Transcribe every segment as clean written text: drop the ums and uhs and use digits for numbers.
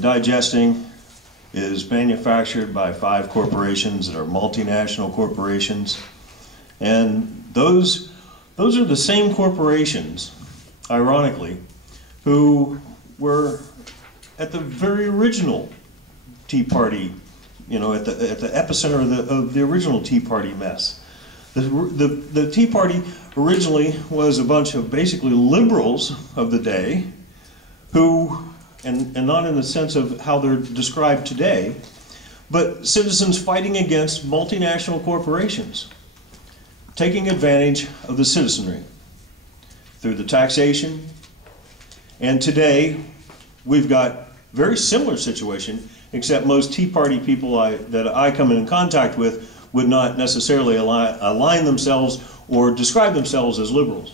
digesting is manufactured by 5 corporations that are multinational corporations. And those are the same corporations, ironically, who were at the very original Tea Party, at the epicenter of the original Tea Party mess. The Tea Party originally was a bunch of basically liberals of the day who, and not in the sense of how they're described today, but citizens fighting against multinational corporations, taking advantage of the citizenry through the taxation. And today, we've got very similar situation, except most Tea Party people that I come in contact with would not necessarily align themselves or describe themselves as liberals.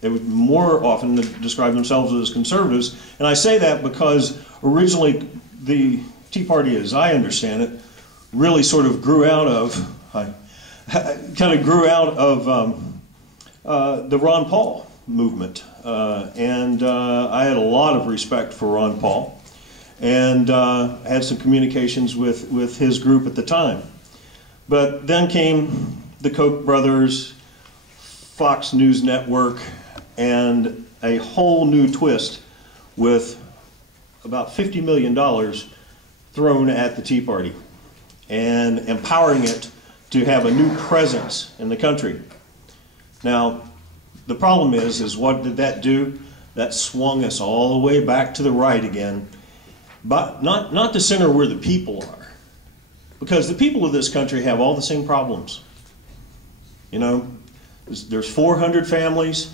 They would more often describe themselves as conservatives. And I say that because originally the Tea Party, as I understand it, really sort of grew out of, the Ron Paul movement. I had a lot of respect for Ron Paul, and had some communications with his group at the time. But then came the Koch brothers, Fox News Network, and a whole new twist with about $50 million thrown at the Tea Party and empowering it to have a new presence in the country. Now, the problem is what did that do? That swung us all the way back to the right again, but not the center where the people are. Because the people of this country have all the same problems. There's 400 families,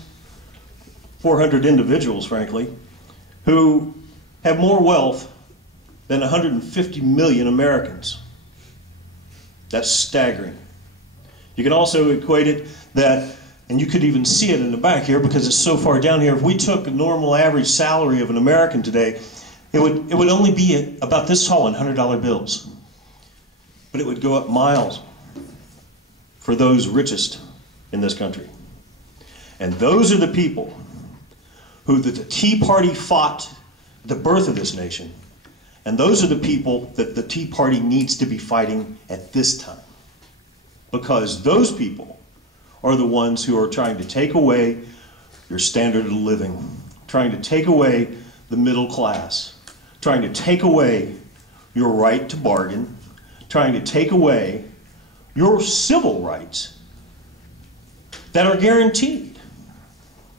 400 individuals, frankly, who have more wealth than 150 million Americans. That's staggering. You can also equate it that, and you could even see it in the back here because it's so far down here, if we took a normal average salary of an American today, it would only be about this tall in $100 bills. But it would go up miles for those richest in this country. And those are the people who the Tea Party fought at the birth of this nation. And those are the people that the Tea Party needs to be fighting at this time. Because those people are the ones who are trying to take away your standard of living, trying to take away the middle class, trying to take away your right to bargain, trying to take away your civil rights that are guaranteed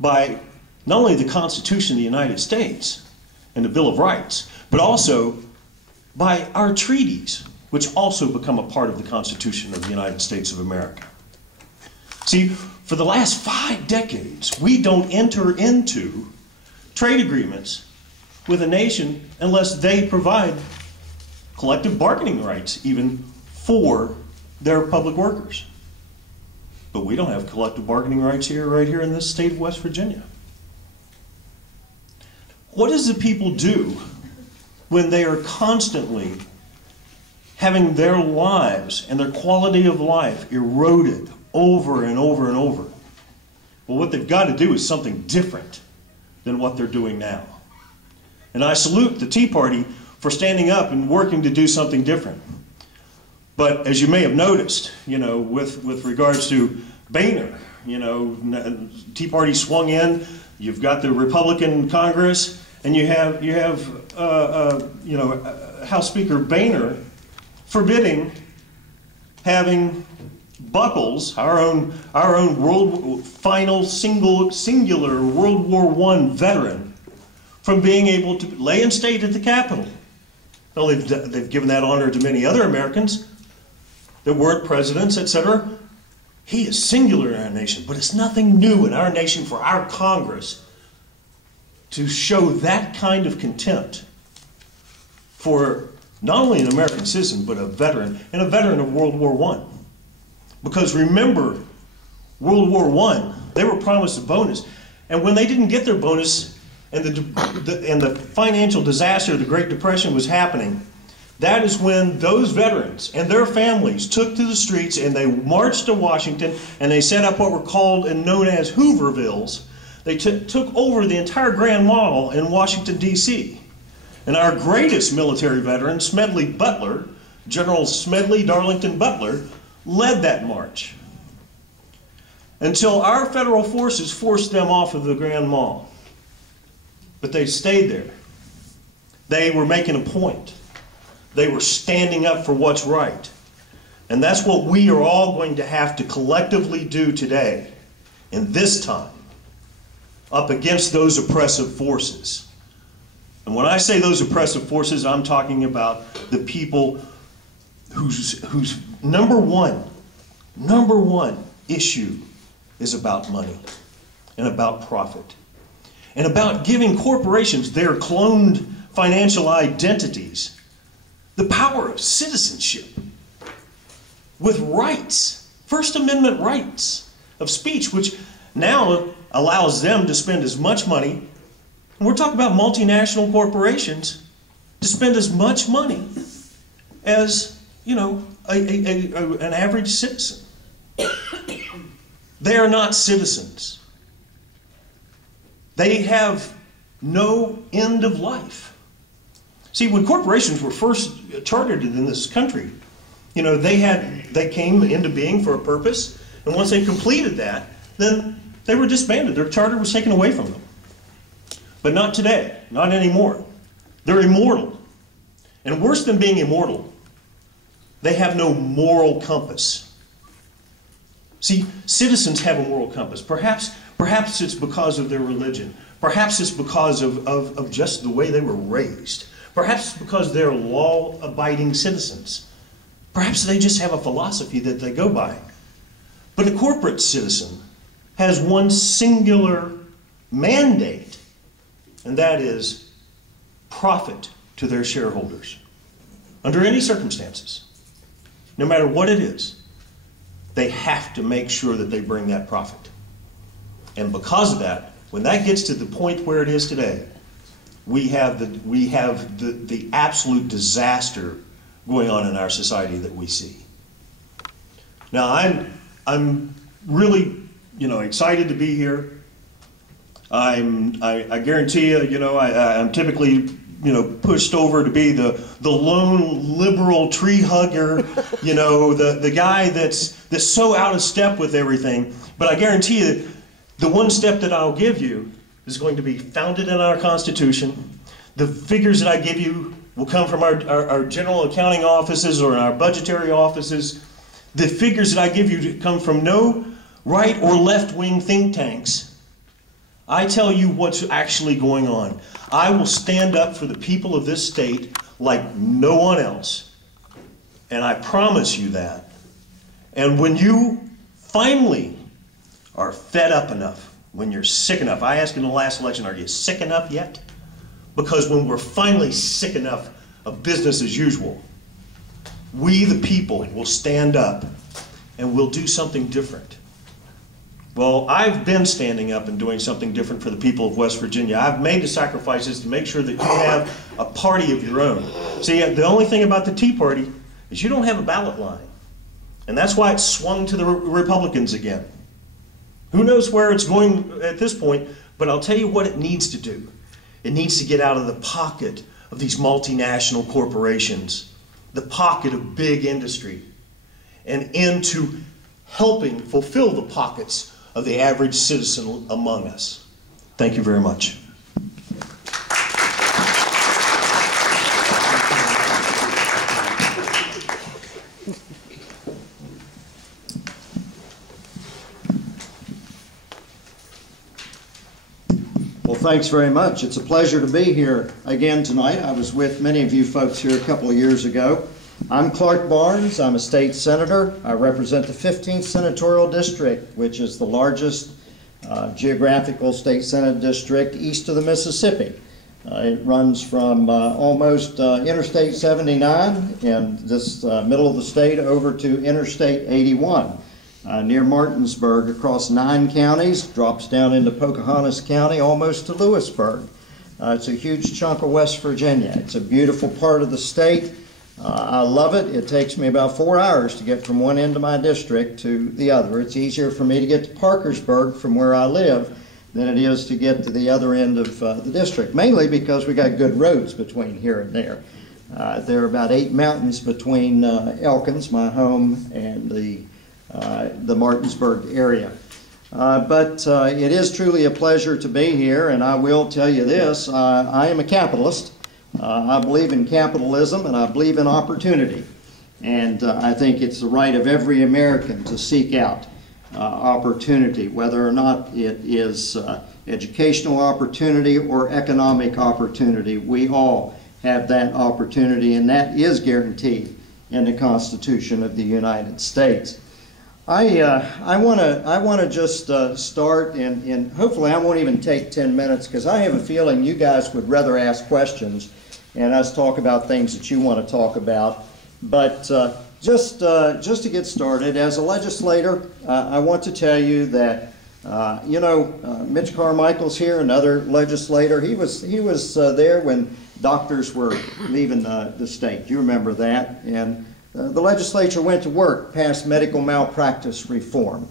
by not only the Constitution of the United States and the Bill of Rights, but also by our treaties, which also become a part of the Constitution of the United States of America. See, for the last 5 decades, we don't enter into trade agreements with a nation unless they provide collective bargaining rights even for their public workers. But we don't have collective bargaining rights right here in this state of West Virginia. What does the people do when they are constantly having their lives and their quality of life eroded over and over and over? Well, what they've got to do is something different than what they're doing now. And I salute the Tea Party for standing up and working to do something different. But as you may have noticed, with regards to Boehner, Tea Party swung in. You've got the Republican Congress, and you have House Speaker Boehner forbidding having Buckles, our own singular World War I veteran, from being able to lay in state at the Capitol. Well, they've given that honor to many other Americans that weren't presidents, etc. He is singular in our nation, but it's nothing new in our nation for our Congress to show that kind of contempt for not only an American citizen, but a veteran, and a veteran of World War I. Because remember, World War I, they were promised a bonus, and when they didn't get their bonus, and the financial disaster, the Great Depression was happening, that is when those veterans and their families took to the streets and they marched to Washington and they set up what were called and known as Hoovervilles. They took over the entire Grand Mall in Washington, D.C. And our greatest military veteran, Smedley Butler, General Smedley Darlington Butler, led that march until our federal forces forced them off of the Grand Mall. But they stayed there. They were making a point. They were standing up for what's right. And that's what we are all going to have to collectively do today, in this time, up against those oppressive forces. And when I say those oppressive forces, I'm talking about the people whose number one issue is about money and about profit and about giving corporations their cloned financial identities the power of citizenship with rights, First Amendment rights of speech, which now allows them to spend as much money. And we're talking about multinational corporations to spend as much money as, you know, an average citizen. They are not citizens. They have no end of life. See, when corporations were first chartered in this country, you know, they came into being for a purpose, and once they completed that, then they were disbanded. Their charter was taken away from them. But not today, not anymore. They're immortal. And worse than being immortal, they have no moral compass. See, citizens have a moral compass. Perhaps it's because of their religion. Perhaps it's because of just the way they were raised. Perhaps it's because they're law-abiding citizens. Perhaps they just have a philosophy that they go by. But a corporate citizen has one singular mandate, and that is profit to their shareholders. Under any circumstances, no matter what it is, they have to make sure that they bring that profit. And because of that, when that gets to the point where it is today, we have the absolute disaster going on in our society that we see. Now, I'm really, you know, excited to be here. I guarantee you, you know, I'm typically, you know, pushed over to be the lone liberal tree hugger, you know, the guy that's so out of step with everything. But I guarantee you, the one step that I'll give you is going to be founded in our Constitution. The figures that I give you will come from our general accounting offices or our budgetary offices. The figures that I give you come from no right or left-wing think tanks. I tell you what's actually going on. I will stand up for the people of this state like no one else. And I promise you that. And when you finally are fed up enough, when you're sick enough, I asked in the last election, are you sick enough yet? Because when we're finally sick enough of business as usual, we the people will stand up and we'll do something different. Well, I've been standing up and doing something different for the people of West Virginia. I've made the sacrifices to make sure that you have a party of your own. See, the only thing about the Tea Party is you don't have a ballot line. And that's why it's swung to the Republicans again. Who knows where it's going at this point, but I'll tell you what it needs to do. It needs to get out of the pocket of these multinational corporations, the pocket of big industry, and into helping fulfill the pockets of the average citizen among us. Thank you very much. Well, thanks very much. It's a pleasure to be here again tonight. I was with many of you folks here a couple of years ago. I'm Clark Barnes. I'm a state senator. I represent the 15th Senatorial District, which is the largest geographical state senate district east of the Mississippi. It runs from almost Interstate 79 in this middle of the state over to Interstate 81. Near Martinsburg, across 9 counties, drops down into Pocahontas County, almost to Lewisburg. It's a huge chunk of West Virginia. It's a beautiful part of the state. I love it. It takes me about 4 hours to get from one end of my district to the other. It's easier for me to get to Parkersburg from where I live than it is to get to the other end of the district, mainly because we got good roads between here and there. There are about 8 mountains between Elkins, my home, and the Martinsburg area. But it is truly a pleasure to be here, and I will tell you this, I am a capitalist. I believe in capitalism, and I believe in opportunity. And I think it's the right of every American to seek out opportunity, whether or not it is educational opportunity or economic opportunity. We all have that opportunity, and that is guaranteed in the Constitution of the United States. I want to just start, and hopefully I won't even take 10 minutes, because I have a feeling you guys would rather ask questions and us talk about things that you want to talk about. But just to get started, as a legislator, I want to tell you that Mitch Carmichael's here, another legislator. He was there when doctors were leaving the state. You remember that? And the legislature went to work, passed medical malpractice reform.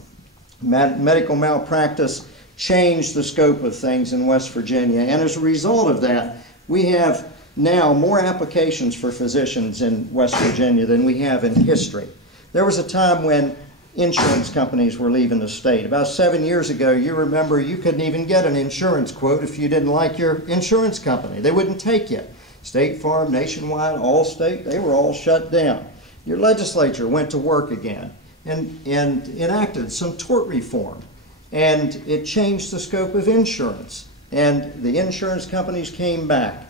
Medical malpractice changed the scope of things in West Virginia, and as a result of that, we have now more applications for physicians in West Virginia than we have in history. There was a time when insurance companies were leaving the state. About 7 years ago, you remember, you couldn't even get an insurance quote if you didn't like your insurance company. They wouldn't take you. State Farm, Nationwide, Allstate, they were all shut down. Your legislature went to work again and enacted some tort reform, and it changed the scope of insurance, and the insurance companies came back.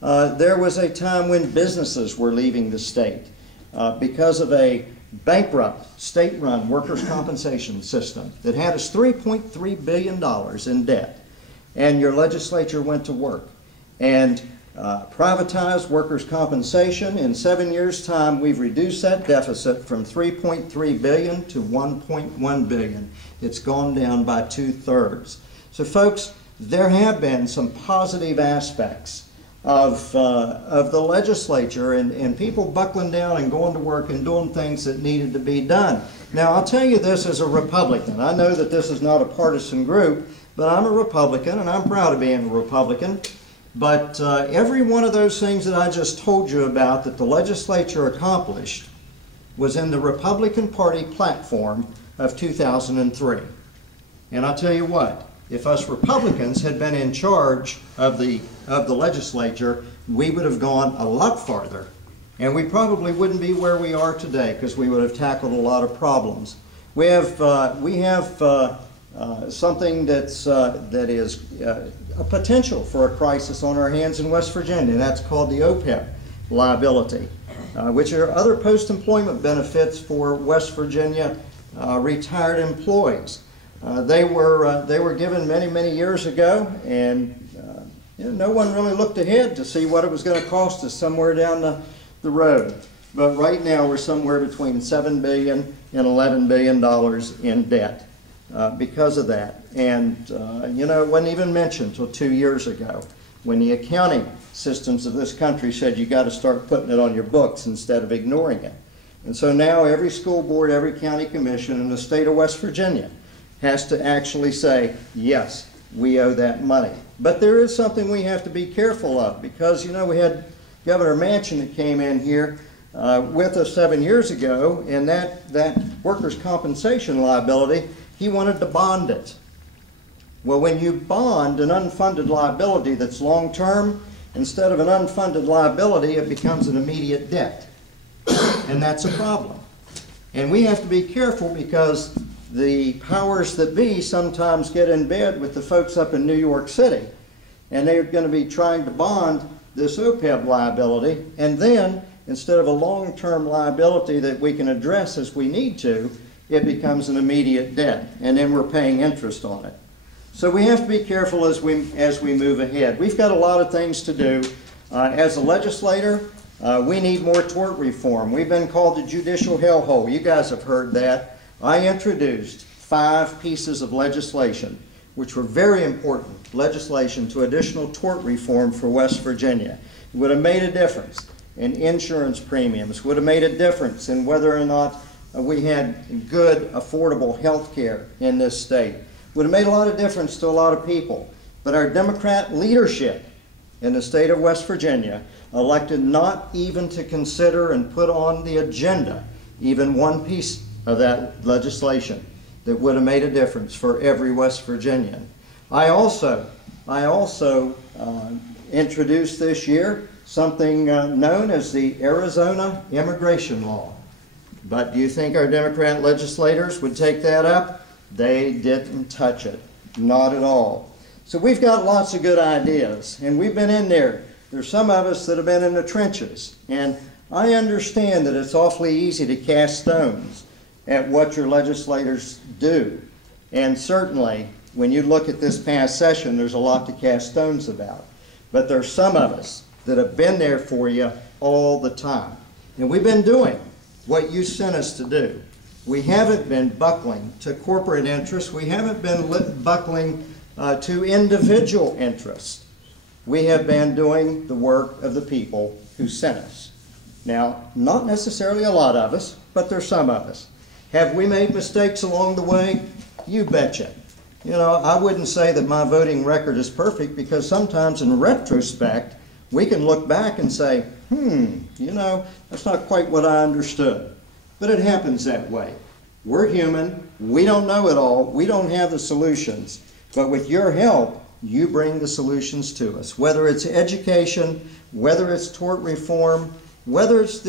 There was a time when businesses were leaving the state because of a bankrupt state-run workers' compensation system that had us $3.3 billion in debt. And your legislature went to work and privatized workers' compensation. In 7 years' time, we've reduced that deficit from $3.3 billion to $1.1 billion. It's gone down by 2/3. So folks, there have been some positive aspects of the legislature and people buckling down and going to work and doing things that needed to be done. Now, I'll tell you this as a Republican. I know that this is not a partisan group, but I'm a Republican, and I'm proud of being a Republican. But every one of those things that I just told you about that the legislature accomplished was in the Republican Party platform of 2003. And I'll tell you what, if us Republicans had been in charge of the legislature, we would have gone a lot farther, and we probably wouldn't be where we are today, because we would have tackled a lot of problems. We have something that is a potential for a crisis on our hands in West Virginia. That's called the OPEB liability, which are other post-employment benefits for West Virginia retired employees. They were given many years ago, and no one really looked ahead to see what it was going to cost us somewhere down the road. But right now we're somewhere between $7 billion and $11 billion in debt because of that. And it wasn't even mentioned until 2 years ago, when the accounting systems of this country said you got to start putting it on your books instead of ignoring it. And so now every school board, every county commission in the state of West Virginia has to actually say, yes, we owe that money. But there is something we have to be careful of, because, we had Governor Manchin that came in here with us 7 years ago, and that workers' compensation liability, he wanted to bond it. Well, when you bond an unfunded liability that's long-term, instead of an unfunded liability, it becomes an immediate debt. And that's a problem. And we have to be careful, because the powers that be sometimes get in bed with the folks up in New York City, and they're going to be trying to bond this OPEB liability, and then instead of a long-term liability that we can address as we need to, it becomes an immediate debt, and then we're paying interest on it. So we have to be careful as we move ahead. We've got a lot of things to do. As a legislator, we need more tort reform. We've been called the judicial hellhole. You guys have heard that. I introduced 5 pieces of legislation, which were very important legislation to additional tort reform for West Virginia. It would have made a difference in insurance premiums, would have made a difference in whether or not we had good, affordable health care in this state, would have made a lot of difference to a lot of people. But our Democrat leadership in the state of West Virginia elected not even to consider and put on the agenda even one piece of that legislation that would have made a difference for every West Virginian. I also introduced this year something known as the Arizona immigration law. But do you think our Democrat legislators would take that up? They didn't touch it, not at all. So we've got lots of good ideas, and we've been in there. There's some of us that have been in the trenches, and I understand that it's awfully easy to cast stones at what your legislators do. And certainly, when you look at this past session, there's a lot to cast stones about. But there's some of us that have been there for you all the time. And we've been doing what you sent us to do. We haven't been buckling to corporate interests. We haven't been buckling to individual interests. We have been doing the work of the people who sent us. Now, not necessarily a lot of us, but there's some of us. Have we made mistakes along the way? You betcha. You know, I wouldn't say that my voting record is perfect, because sometimes in retrospect, we can look back and say, you know, that's not quite what I understood. But it happens that way. We're human. We don't know it all. We don't have the solutions. But with your help, you bring the solutions to us. Whether it's education, whether it's tort reform, whether it's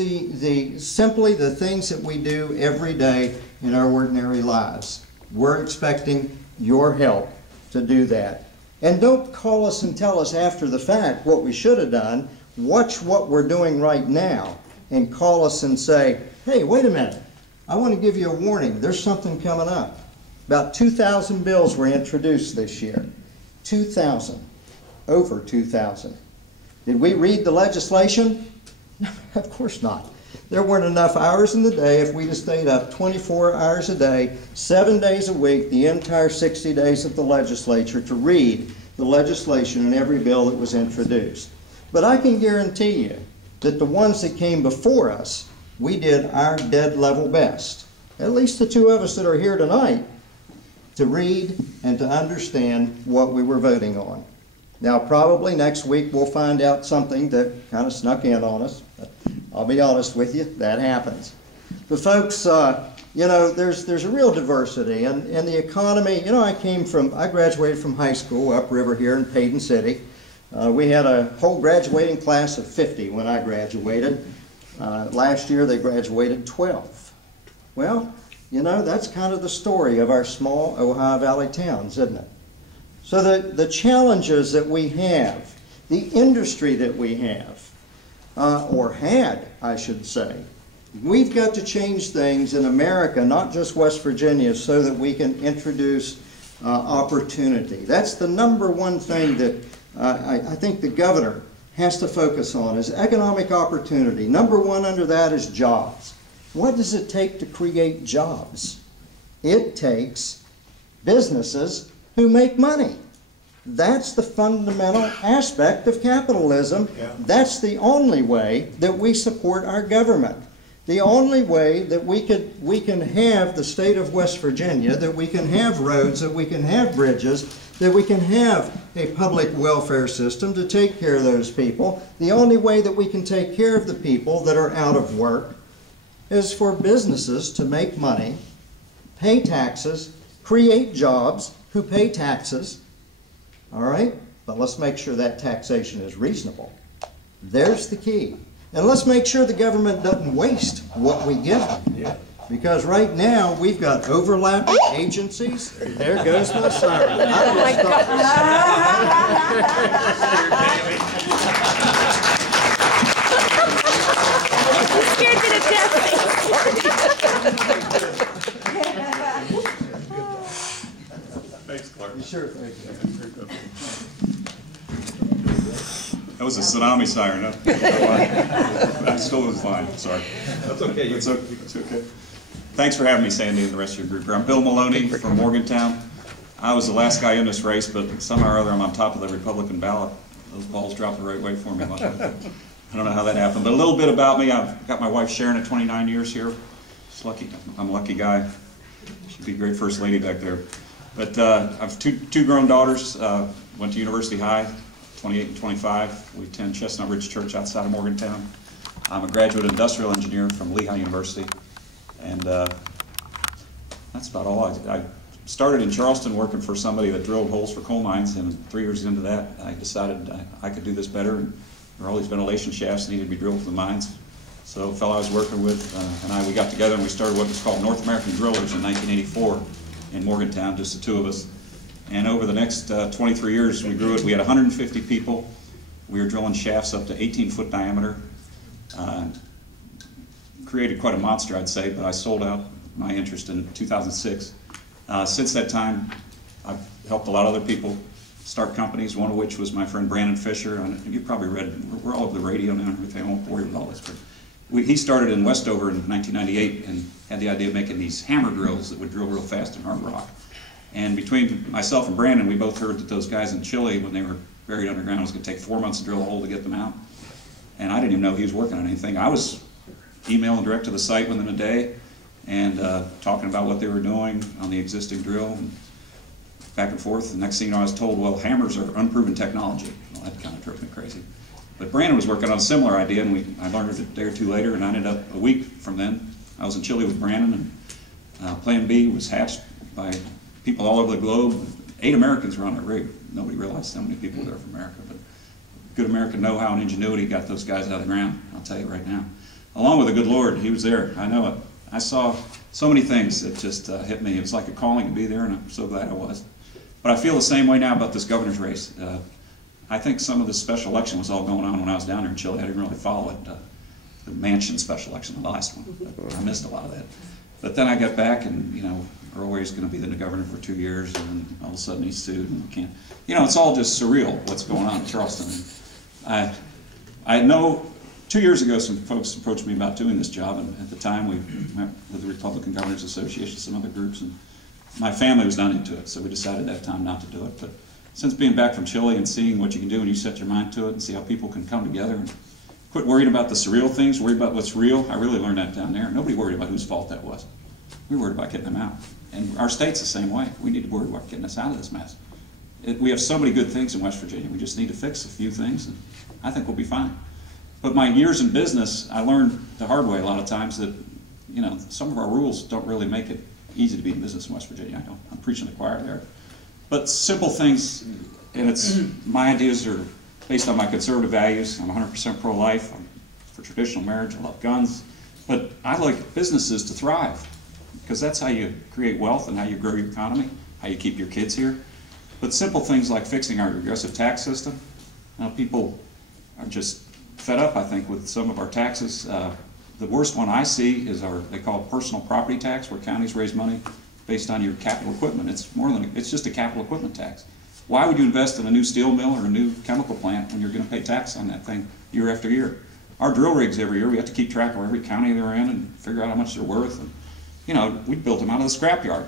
simply the things that we do every day in our ordinary lives. We're expecting your help to do that. And don't call us and tell us after the fact what we should have done. Watch what we're doing right now and call us and say, hey, wait a minute. I want to give you a warning. There's something coming up. About 2,000 bills were introduced this year. 2,000. Over 2,000. Did we read the legislation? Of course not. There weren't enough hours in the day if we'd have stayed up 24 hours a day, 7 days a week, the entire 60 days of the legislature to read the legislation in every bill that was introduced. But I can guarantee you that the ones that came before us, we did our dead level best. At least the two of us that are here tonight, to read and to understand what we were voting on. Now, probably next week we'll find out something that kind of snuck in on us. But I'll be honest with you, that happens. But folks, you know, there's a real diversity, and the economy. You know, I graduated from high school upriver here in Payton City. We had a whole graduating class of 50 when I graduated. Last year they graduated 12. Well, you know, that's kind of the story of our small Ohio Valley towns, isn't it? So the challenges that we have, the industry that we have, or had, I should say, we've got to change things in America, not just West Virginia, so that we can introduce opportunity. That's the number one thing that I think the governor has to focus on, is economic opportunity. Number one under that is jobs. What does it take to create jobs? It takes businesses who make money. That's the fundamental aspect of capitalism. Yeah. That's the only way that we support our government. The only way that we can have the state of West Virginia, that we can have roads, that we can have bridges, that we can have a public welfare system to take care of those people. The only way that we can take care of the people that are out of work is for businesses to make money, pay taxes, create jobs who pay taxes. All right? But let's make sure that taxation is reasonable. There's the key. And let's make sure the government doesn't waste what we give them. Yeah. Because right now we've got overlapping agencies. There goes my siren. Oh my God. You scared me to death. Thanks, Clark. Sure, thank you. That was a tsunami siren, huh? That still was fine, sorry. That's okay. It's okay. Thanks for having me, Sandy, and the rest of your group here. I'm Bill Maloney from Morgantown. I was the last guy in this race, but somehow or other I'm on top of the Republican ballot. Those balls dropped the right way for me. I don't know how that happened, but a little bit about me. I've got my wife Sharon at 29 years here. I'm a lucky guy. She'd be a great first lady back there. But I have two grown daughters, went to University High, 28 and 25. We attend Chestnut Ridge Church outside of Morgantown. I'm a graduate industrial engineer from Lehigh University, and that's about all. I started in Charleston working for somebody that drilled holes for coal mines, and 3 years into that, I decided I could do this better. And there were all these ventilation shafts needed to be drilled for the mines. So a fellow I was working with we got together and we started what was called North American Drillers in 1984 in Morgantown, just the two of us. And over the next 23 years, we grew it. We had 150 people. We were drilling shafts up to 18-foot diameter. Created quite a monster, I'd say, but I sold out my interest in 2006. Since that time, I've helped a lot of other people start companies, one of which was my friend Brandon Fisher. And you probably read, we're all over the radio now and everything, I won't bore you with all this. But he started in Westover in 1998 and had the idea of making these hammer drills that would drill real fast in hard rock. And between myself and Brandon, we both heard that those guys in Chile, when they were buried underground, it was going to take 4 months to drill a hole to get them out. And I didn't even know he was working on anything. I was emailing direct to the site within a day and talking about what they were doing on the existing drill, and back and forth. The next thing you know, I was told, well, hammers are unproven technology. Well, that kind of drove me crazy. But Brandon was working on a similar idea, and I learned it a day or two later, and I ended up a week from then. I was in Chile with Brandon, and Plan B was hatched by people all over the globe. 8 Americans were on that rig. Nobody realized how many people were there from America. But good American know-how and ingenuity got those guys out of the ground, I'll tell you right now. Along with the good Lord, he was there. I know it. I saw so many things that just hit me. It was like a calling to be there, and I'm so glad I was. But I feel the same way now about this governor's race. I think some of this special election was all going on when I was down there in Chile. I didn't really follow it. The Manchin special election, the last one. I missed a lot of that. But then I got back, and you know, Earl Ware's going to be the new governor for 2 years, and then all of a sudden he's sued, and we can't. You know, it's all just surreal what's going on in Charleston. I know 2 years ago some folks approached me about doing this job, and at the time we met with the Republican Governors Association, some other groups, and my family was not into it, so we decided that time not to do it. But since being back from Chile and seeing what you can do when you set your mind to it and see how people can come together and quit worrying about the surreal things, worry about what's real, I really learned that down there. Nobody worried about whose fault that was. We worried about getting them out. And our state's the same way. We need to worry about getting us out of this mess. We have so many good things in West Virginia. We just need to fix a few things, and I think we'll be fine. But my years in business, I learned the hard way a lot of times that, you know, some of our rules don't really make it easy to be in business in West Virginia. I'm preaching the choir there. But simple things, and it's my ideas are based on my conservative values. I'm 100% pro-life. I'm for traditional marriage. I love guns. But I like businesses to thrive, because that's how you create wealth and how you grow your economy, how you keep your kids here. But simple things like fixing our regressive tax system. Now, people are just fed up, I think, with some of our taxes. The worst one I see is they call it personal property tax, where counties raise money based on your capital equipment. It's just a capital equipment tax. Why would you invest in a new steel mill or a new chemical plant when you're going to pay tax on that thing year after year? Our drill rigs every year, we have to keep track of every county they're in and figure out how much they're worth. And, you know, we built them out of the scrapyard.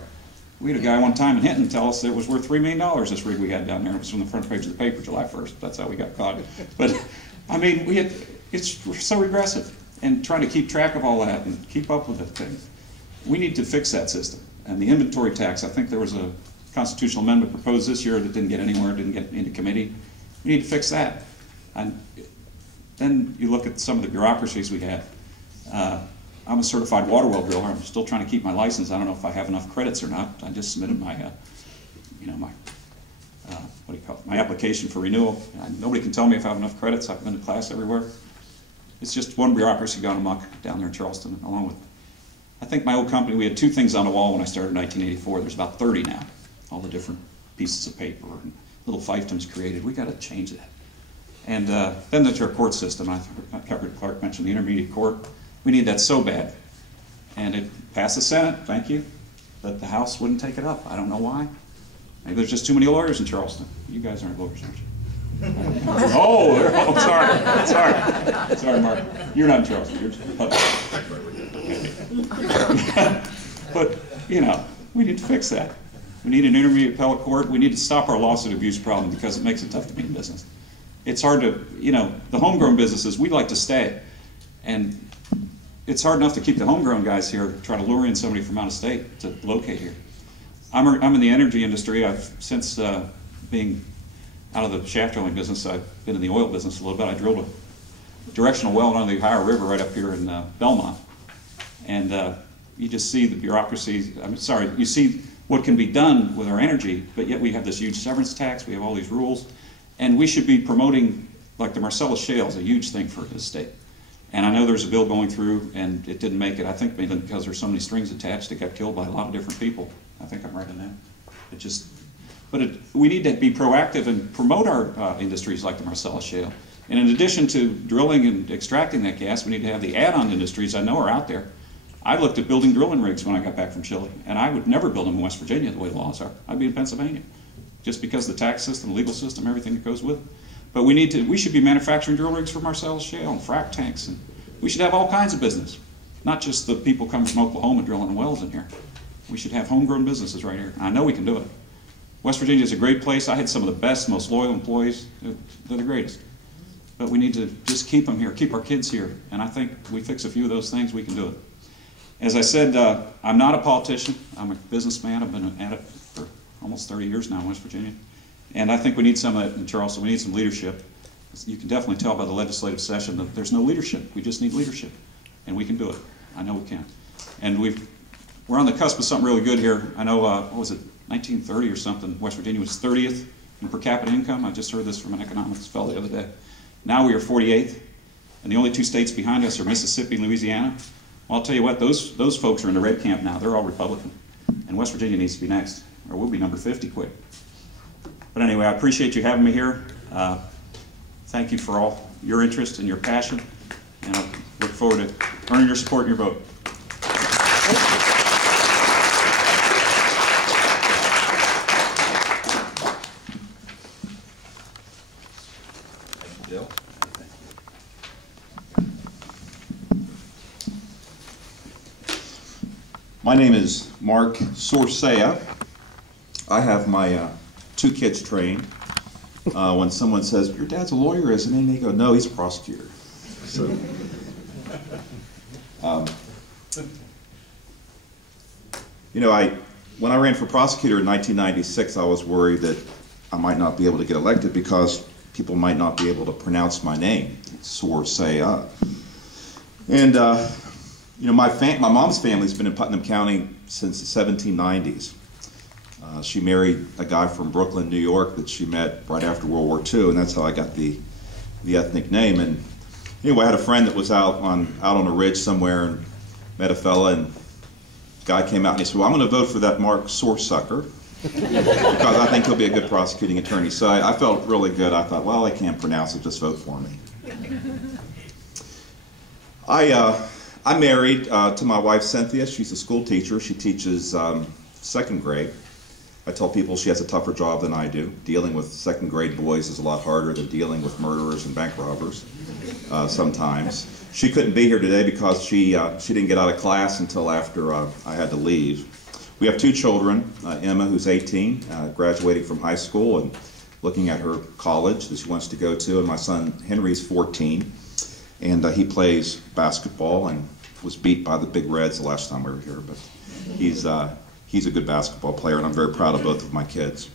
We had a guy one time in Hinton tell us that it was worth $3 million, this rig we had down there. It was from the front page of the paper July 1st. That's how we got caught. But, I mean, we're so regressive. And trying to keep track of all that and keep up with the things. We need to fix that system. And the inventory tax, I think there was a constitutional amendment proposed this year that didn't get anywhere, didn't get into committee. We need to fix that. And then you look at some of the bureaucracies we have. I'm a certified water well driller. I'm still trying to keep my license. I don't know if I have enough credits or not. I just submitted my, what do you call it? My application for renewal. Nobody can tell me if I have enough credits. I've been to class everywhere. It's just one bureaucracy gone amok down there in Charleston, along with, I think my old company, we had 2 things on the wall when I started in 1984. There's about 30 now, all the different pieces of paper and little fiefdoms created. We got to change that. And then there's our court system. I covered, Clark mentioned the intermediate court. We need that so bad. And it passed the Senate, thank you, but the House wouldn't take it up. I don't know why. Maybe there's just too many lawyers in Charleston. You guys aren't lawyers, aren't you? Sorry, Mark. You're not in Charleston. You're But, you know, we need to fix that. We need an intermediate appellate court. We need to stop our lawsuit abuse problem, because it makes it tough to be in business. It's hard to, you know, the homegrown businesses, we'd like to stay. And it's hard enough to keep the homegrown guys here, try to lure in somebody from out of state to locate here. I'm in the energy industry. Since being out of the shaft drilling business, I've been in the oil business a little bit. I drilled a directional well on the Ohio River right up here in Belmont. And you just see the bureaucracy, you see what can be done with our energy, but yet we have this huge severance tax, we have all these rules, and we should be promoting, like the Marcellus Shale is a huge thing for this state. And I know there's a bill going through, and it didn't make it, I think maybe because there's so many strings attached, it got killed by a lot of different people. I think I'm right in that. We need to be proactive and promote our industries like the Marcellus Shale. And in addition to drilling and extracting that gas, we need to have the add-on industries I know are out there. I looked at building drilling rigs when I got back from Chile, and I would never build them in West Virginia the way the laws are. I'd be in Pennsylvania, just because of the tax system, the legal system, everything that goes with it. But we should be manufacturing drill rigs for Marcellus Shale and frac tanks, and we should have all kinds of business, not just the people coming from Oklahoma drilling wells in here. We should have homegrown businesses right here. I know we can do it. West Virginia is a great place. I had some of the best, most loyal employees. They're the greatest. But we need to just keep them here, keep our kids here. And I think we fix a few of those things, we can do it. As I said, I'm not a politician. I'm a businessman. I've been at it for almost 30 years now in West Virginia. And I think we need some of that in Charleston. We need some leadership. You can definitely tell by the legislative session that there's no leadership. We just need leadership. And we can do it. I know we can. And we're on the cusp of something really good here. I know, what was it, 1930 or something, West Virginia was 30th in per capita income. I just heard this from an economics fellow the other day. Now we are 48th, and the only two states behind us are Mississippi and Louisiana. Well, I'll tell you what, those folks are in the red camp now. They're all Republican. And West Virginia needs to be next, or we'll be number 50 quick. But anyway, I appreciate you having me here. Thank you for all your interest and your passion, and I look forward to earning your support and your vote. Thank you, Bill. My name is Mark Sorsea. I have my two kids trained. When someone says, "Your dad's a lawyer, isn't he?" and they go, "No, he's a prosecutor." So, you know, when I ran for prosecutor in 1996, I was worried that I might not be able to get elected because people might not be able to pronounce my name, Sorsea. And you know, my mom's family's been in Putnam County since the 1790s. She married a guy from Brooklyn, New York that she met right after World War II, and that's how I got the ethnic name. And anyway, I had a friend that was out on a ridge somewhere and met a fella, and the guy came out and he said, "Well, I'm going to vote for that Mark Sorsucker because I think he'll be a good prosecuting attorney." So I felt really good. I thought, well, I can't pronounce it, just vote for me. I'm married to my wife, Cynthia. She's a school teacher. She teaches second grade. I tell people she has a tougher job than I do. Dealing with second grade boys is a lot harder than dealing with murderers and bank robbers sometimes. She couldn't be here today because she didn't get out of class until after I had to leave. We have two children, Emma, who's 18, graduating from high school and looking at her college that she wants to go to, and my son Henry's 14, and he plays basketball and was beat by the Big Reds the last time we were here, but he's a good basketball player, and I'm very proud of both of my kids.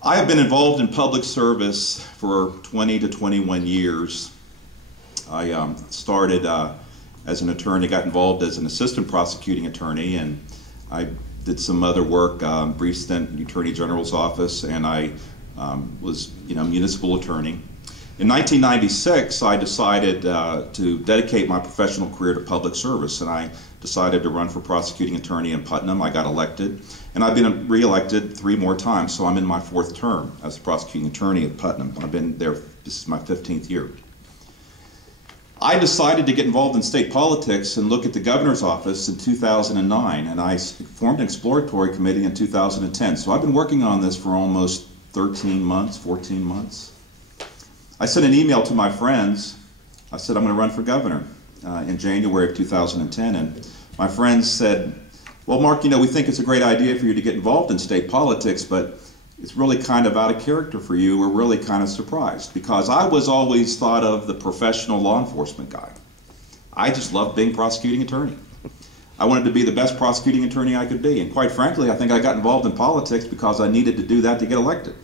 I have been involved in public service for 20 to 21 years. I started as an attorney, got involved as an assistant prosecuting attorney, and I did some other work, brief stint in the Attorney General's office, and I was, municipal attorney. In 1996, I decided to dedicate my professional career to public service, and I decided to run for prosecuting attorney in Putnam. I got elected, and I've been re-elected 3 more times, so I'm in my 4th term as a prosecuting attorney at Putnam. I've been there, this is my 15th year. I decided to get involved in state politics and look at the governor's office in 2009, and I formed an exploratory committee in 2010. So I've been working on this for almost 13 months, 14 months. I sent an email to my friends. I said, I'm going to run for governor in January of 2010. And my friends said, well, Mark, we think it's a great idea for you to get involved in state politics, but it's really kind of out of character for you. We're really kind of surprised because I was always thought of the professional law enforcement guy. I just loved being prosecuting attorney. I wanted to be the best prosecuting attorney I could be. And quite frankly, I think I got involved in politics because I needed to do that to get elected.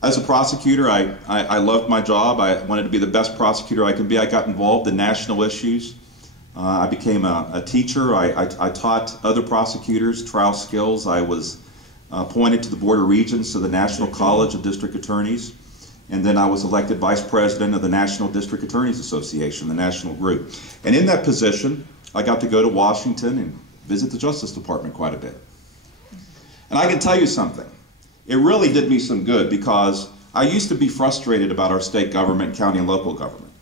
As a prosecutor, I loved my job. I wanted to be the best prosecutor I could be. I got involved in national issues. I became a teacher. I taught other prosecutors trial skills. I was appointed to the Board of Regents of the National College of District Attorneys. And then I was elected vice president of the National District Attorneys Association, the national group. And in that position, I got to go to Washington and visit the Justice Department quite a bit. And I can tell you something. It really did me some good because I used to be frustrated about our state government, county and local government.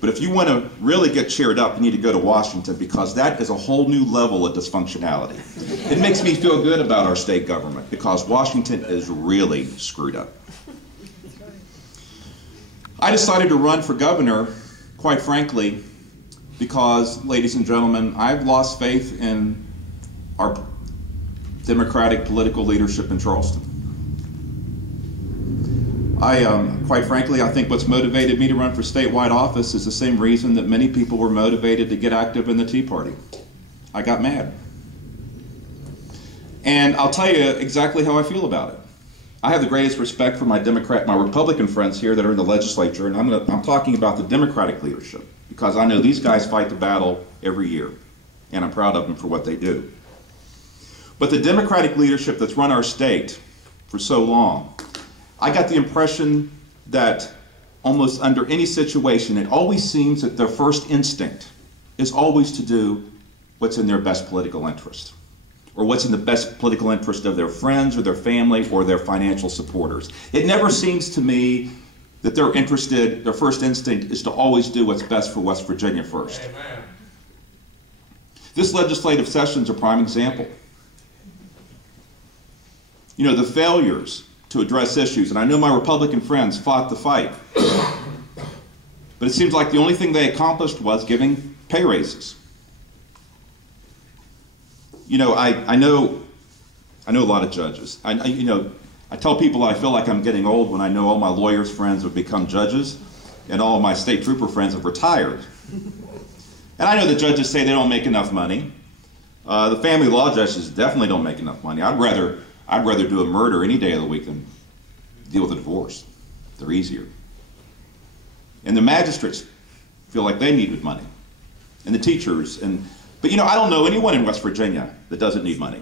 But if you want to really get cheered up, you need to go to Washington because that is a whole new level of dysfunctionality. It makes me feel good about our state government because Washington is really screwed up. I decided to run for governor, quite frankly, because, ladies and gentlemen, I've lost faith in our Democratic political leadership in Charleston. Quite frankly, I think what's motivated me to run for statewide office is the same reason that many people were motivated to get active in the Tea Party. I got mad. And I'll tell you exactly how I feel about it. I have the greatest respect for my Republican friends here that are in the legislature, and I'm talking about the Democratic leadership because I know these guys fight the battle every year, and I'm proud of them for what they do. But the Democratic leadership that's run our state for so long, I got the impression that almost under any situation, it always seems that their first instinct is always to do what's in their best political interest, or what's in the best political interest of their friends or their family or their financial supporters. It never seems to me that they're interested, their first instinct is to always do what's best for West Virginia first. Amen. This legislative session's a prime example. You know, the failures to address issues, and I know my Republican friends fought the fight, but it seems like the only thing they accomplished was giving pay raises. You know, I know a lot of judges. I tell people I feel like I'm getting old when I know all my lawyers' friends have become judges and all my state trooper friends have retired. And I know the judges say they don't make enough money. The family law judges definitely don't make enough money. I'd rather do a murder any day of the week than deal with a divorce. They're easier. And the magistrates feel like they needed money. And the teachers. But you know, I don't know anyone in West Virginia that doesn't need money.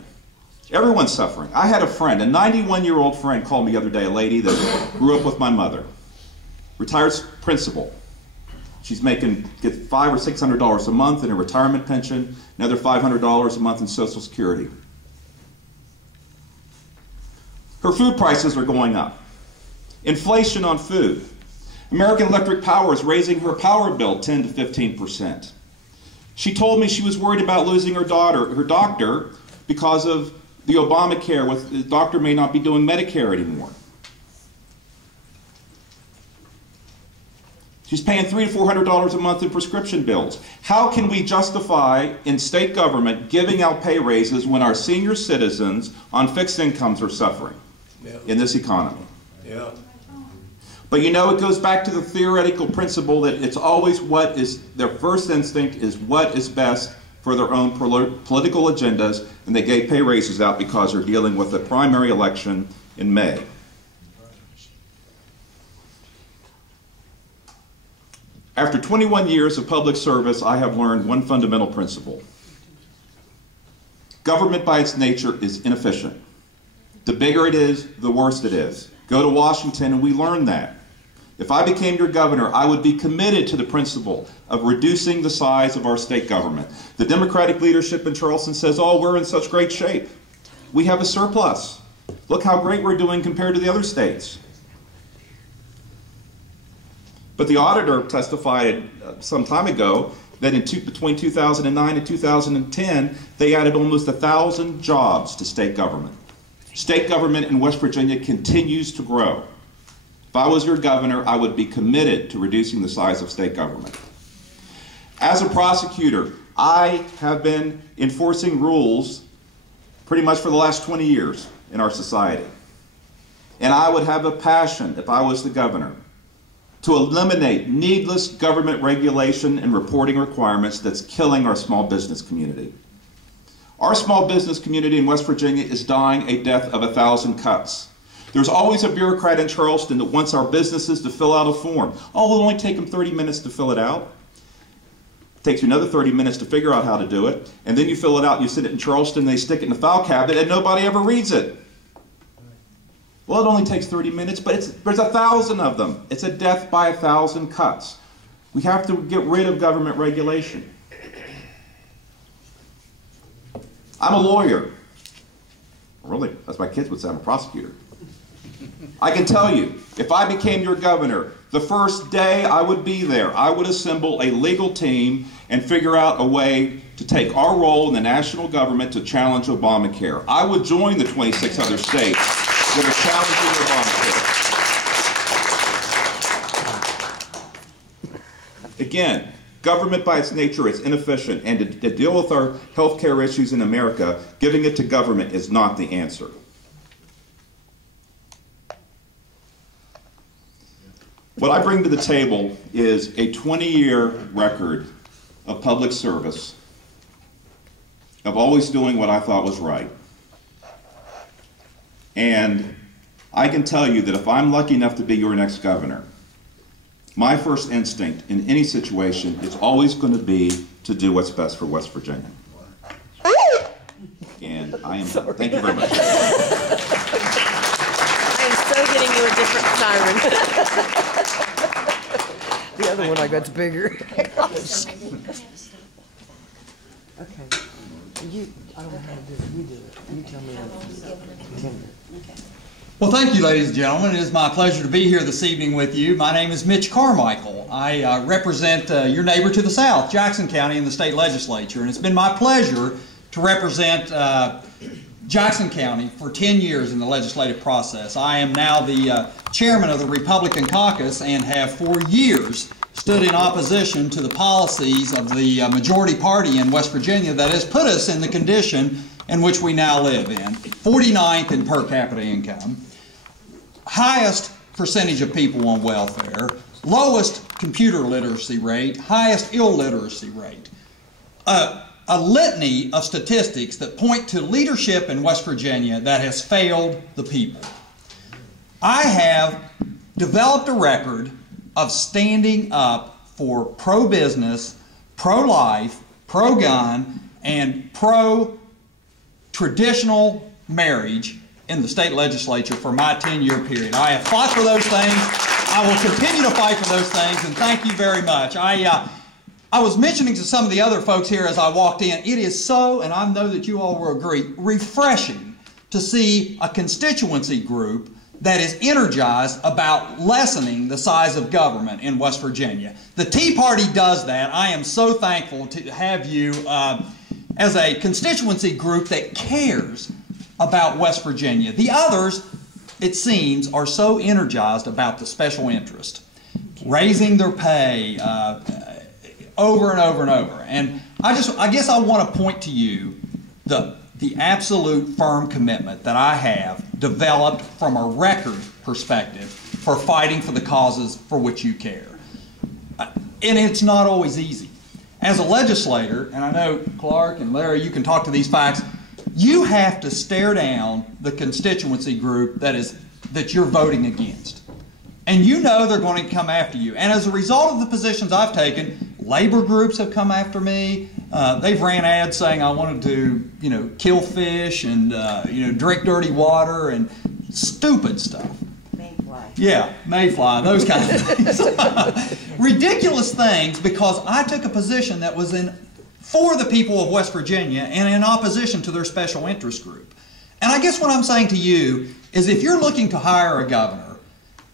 Everyone's suffering. I had a friend, a 91-year-old friend called me the other day, a lady that grew up with my mother. Retired principal. She's gets $500 or $600 a month in a retirement pension, another $500 a month in Social Security. Her food prices are going up. Inflation on food. American Electric Power is raising her power bill 10 to 15%. She told me she was worried about losing her doctor, because of the Obamacare, the doctor may not be doing Medicare anymore. She's paying $300 to $400 a month in prescription bills. How can we justify in state government giving out pay raises when our senior citizens on fixed incomes are suffering in this economy? Yeah. But you know, it goes back to the theoretical principle that it's always their first instinct is what is best for their own political agendas, and they gave pay raises out because they're dealing with the primary election in May. After 21 years of public service, I have learned one fundamental principle. Government by its nature is inefficient. The bigger it is, the worse it is. Go to Washington and we learned that. If I became your governor, I would be committed to the principle of reducing the size of our state government. The Democratic leadership in Charleston says, oh, we're in such great shape. We have a surplus. Look how great we're doing compared to the other states. But the auditor testified some time ago that between 2009 and 2010, they added almost 1,000 jobs to state government. State government in West Virginia continues to grow. If I was your governor, I would be committed to reducing the size of state government. As a prosecutor, I have been enforcing rules pretty much for the last 20 years in our society. And I would have a passion, if I was the governor, to eliminate needless government regulation and reporting requirements that's killing our small business community. Our small business community in West Virginia is dying a death of 1,000 cuts. There's always a bureaucrat in Charleston that wants our businesses to fill out a form. Oh, it'll only take them 30 minutes to fill it out. It takes you another 30 minutes to figure out how to do it, and then you fill it out and you sit it in Charleston, they stick it in the file cabinet, and nobody ever reads it. Well, it only takes 30 minutes, but there's 1,000 of them. It's a death by 1,000 cuts. We have to get rid of government regulation. I'm a lawyer. Really, as my kids would say, I'm a prosecutor. I can tell you, if I became your governor, the first day I would be there, I would assemble a legal team and figure out a way to take our role in the national government to challenge Obamacare. I would join the 26 other states that are challenging Obamacare. Again, government by its nature is inefficient, and to deal with our health care issues in America, giving it to government is not the answer. What I bring to the table is a 20-year record of public service, of always doing what I thought was right. And I can tell you that if I'm lucky enough to be your next governor, my first instinct in any situation is always going to be to do what's best for West Virginia. And I am, thank you very much. I am so getting you a different siren. The other one I got's bigger. Okay. I don't know how to do it. You do it. You tell me how to do it. Well, thank you, ladies and gentlemen. It is my pleasure to be here this evening with you. My name is Mitch Carmichael. I represent your neighbor to the south, Jackson County, in the state legislature, and it's been my pleasure to represent Jackson County for 10 years in the legislative process. I am now the chairman of the Republican caucus and have for years stood in opposition to the policies of the majority party in West Virginia that has put us in the condition in which we now live in. 49th in per capita income, highest percentage of people on welfare, lowest computer literacy rate, highest illiteracy rate. A litany of statistics that point to leadership in West Virginia that has failed the people. I have developed a record of standing up for pro-business, pro-life, pro-gun, and pro-traditional marriage in the state legislature for my 10-year period. I have fought for those things. I will continue to fight for those things, and thank you very much. I was mentioning to some of the other folks here as I walked in, it is so, and I know that you all will agree, refreshing to see a constituency group that is energized about lessening the size of government in West Virginia. The Tea Party does that. I am so thankful to have you as a constituency group that cares about West Virginia. The others, it seems, are so energized about the special interest, raising their pay over and over and over. And I guess I want to point to you the absolute firm commitment that I have developed from a record perspective for fighting for the causes for which you care. And it's not always easy. As a legislator, and I know Clark and Larry, you can talk to these facts, you have to stare down the constituency group that you're voting against. And you know they're going to come after you. And as a result of the positions I've taken, labor groups have come after me. They've ran ads saying I wanted to, kill fish and, drink dirty water and stupid stuff. Mayfly. Yeah, mayfly, those kind of things. Ridiculous things because I took a position that was for the people of West Virginia and in opposition to their special interest group. And I guess what I'm saying to you is if you're looking to hire a governor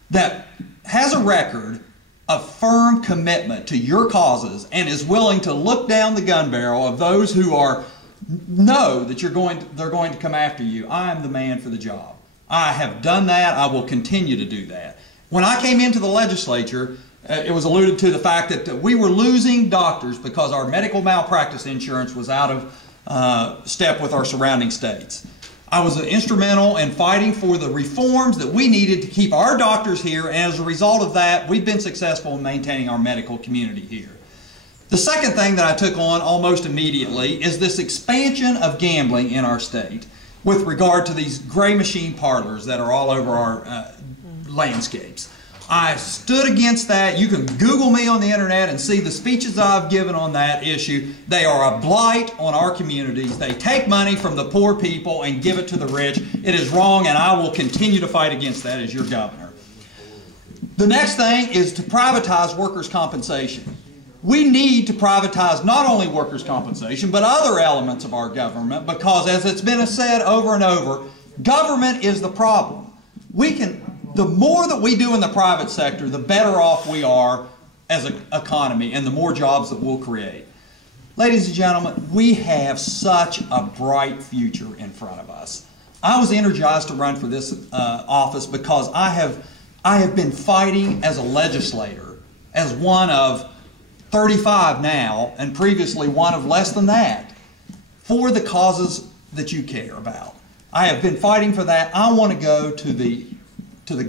that has a record of firm commitment to your causes and is willing to look down the gun barrel of those who know that they're going to come after you, I am the man for the job. I have done that. I will continue to do that. When I came into the legislature, it was alluded to the fact that we were losing doctors because our medical malpractice insurance was out of step with our surrounding states. I was instrumental in fighting for the reforms that we needed to keep our doctors here, and as a result of that, we've been successful in maintaining our medical community here. The second thing that I took on almost immediately is this expansion of gambling in our state with regard to these gray machine parlors that are all over our landscapes. I stood against that. You can Google me on the internet and see the speeches I've given on that issue. They are a blight on our communities. They take money from the poor people and give it to the rich. It is wrong, and I will continue to fight against that as your governor. The next thing is to privatize workers' compensation. We need to privatize not only workers' compensation, but other elements of our government, because as it's been said over and over, government is the problem. The more that we do in the private sector, the better off we are as an economy and the more jobs that we'll create. Ladies and gentlemen, we have such a bright future in front of us. I was energized to run for this office because I have been fighting as a legislator, as one of 35 now, and previously one of less than that, for the causes that you care about. I have been fighting for that. I want to go to the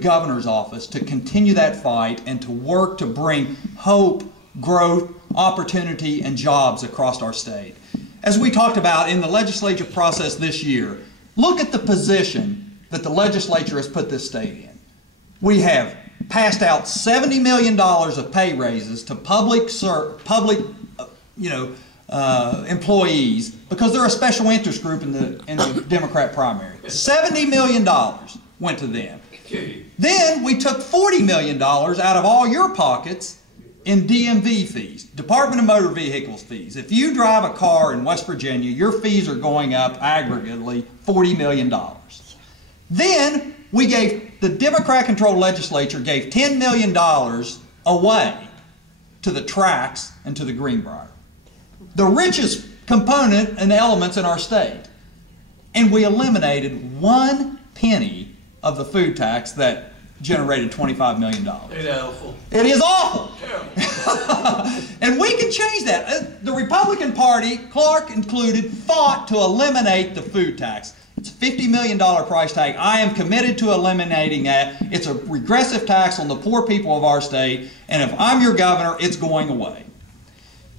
governor's office to continue that fight and to work to bring hope, growth, opportunity, and jobs across our state. As we talked about in the legislature process this year, look at the position that the legislature has put this state in. We have passed out $70 million of pay raises to public employees because they're a special interest group in the Democrat primary. $70 million went to them. Then we took $40 million out of all your pockets in DMV fees, Department of Motor Vehicles fees. If you drive a car in West Virginia, your fees are going up aggregately $40 million. Then the Democrat-controlled legislature gave $10 million away to the tracks and to the Greenbrier, the richest component and elements in our state. And we eliminated 1 penny of the food tax that generated $25 million. It's awful. It is awful. And we can change that. The Republican Party, Clark included, fought to eliminate the food tax. It's a $50 million price tag. I am committed to eliminating that. It's a regressive tax on the poor people of our state, and if I'm your governor, it's going away.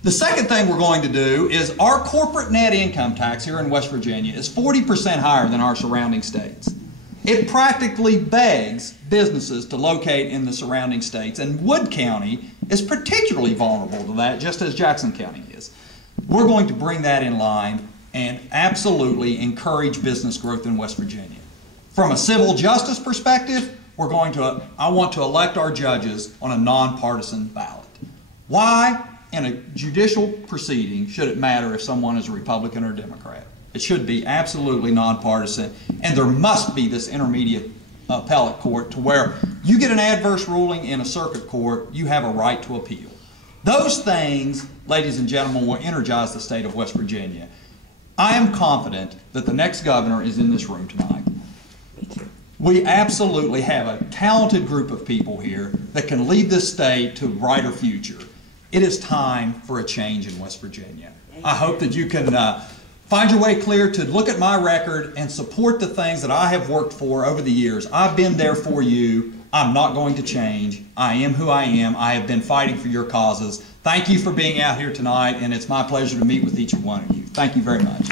The second thing we're going to do is our corporate net income tax here in West Virginia is 40% higher than our surrounding states. It practically begs businesses to locate in the surrounding states, and Wood County is particularly vulnerable to that, just as Jackson County is. We're going to bring that in line and absolutely encourage business growth in West Virginia. From a civil justice perspective, I want to elect our judges on a nonpartisan ballot. Why, in a judicial proceeding, should it matter if someone is a Republican or Democrat? It should be absolutely nonpartisan, and there must be this intermediate appellate court to where you get an adverse ruling in a circuit court, you have a right to appeal. Those things, ladies and gentlemen, will energize the state of West Virginia. I am confident that the next governor is in this room tonight. We absolutely have a talented group of people here that can lead this state to a brighter future. It is time for a change in West Virginia. I hope that you can find your way clear to look at my record and support the things that I have worked for over the years. I've been there for you. I'm not going to change. I am who I am. I have been fighting for your causes. Thank you for being out here tonight, and it's my pleasure to meet with each one of you. Thank you very much.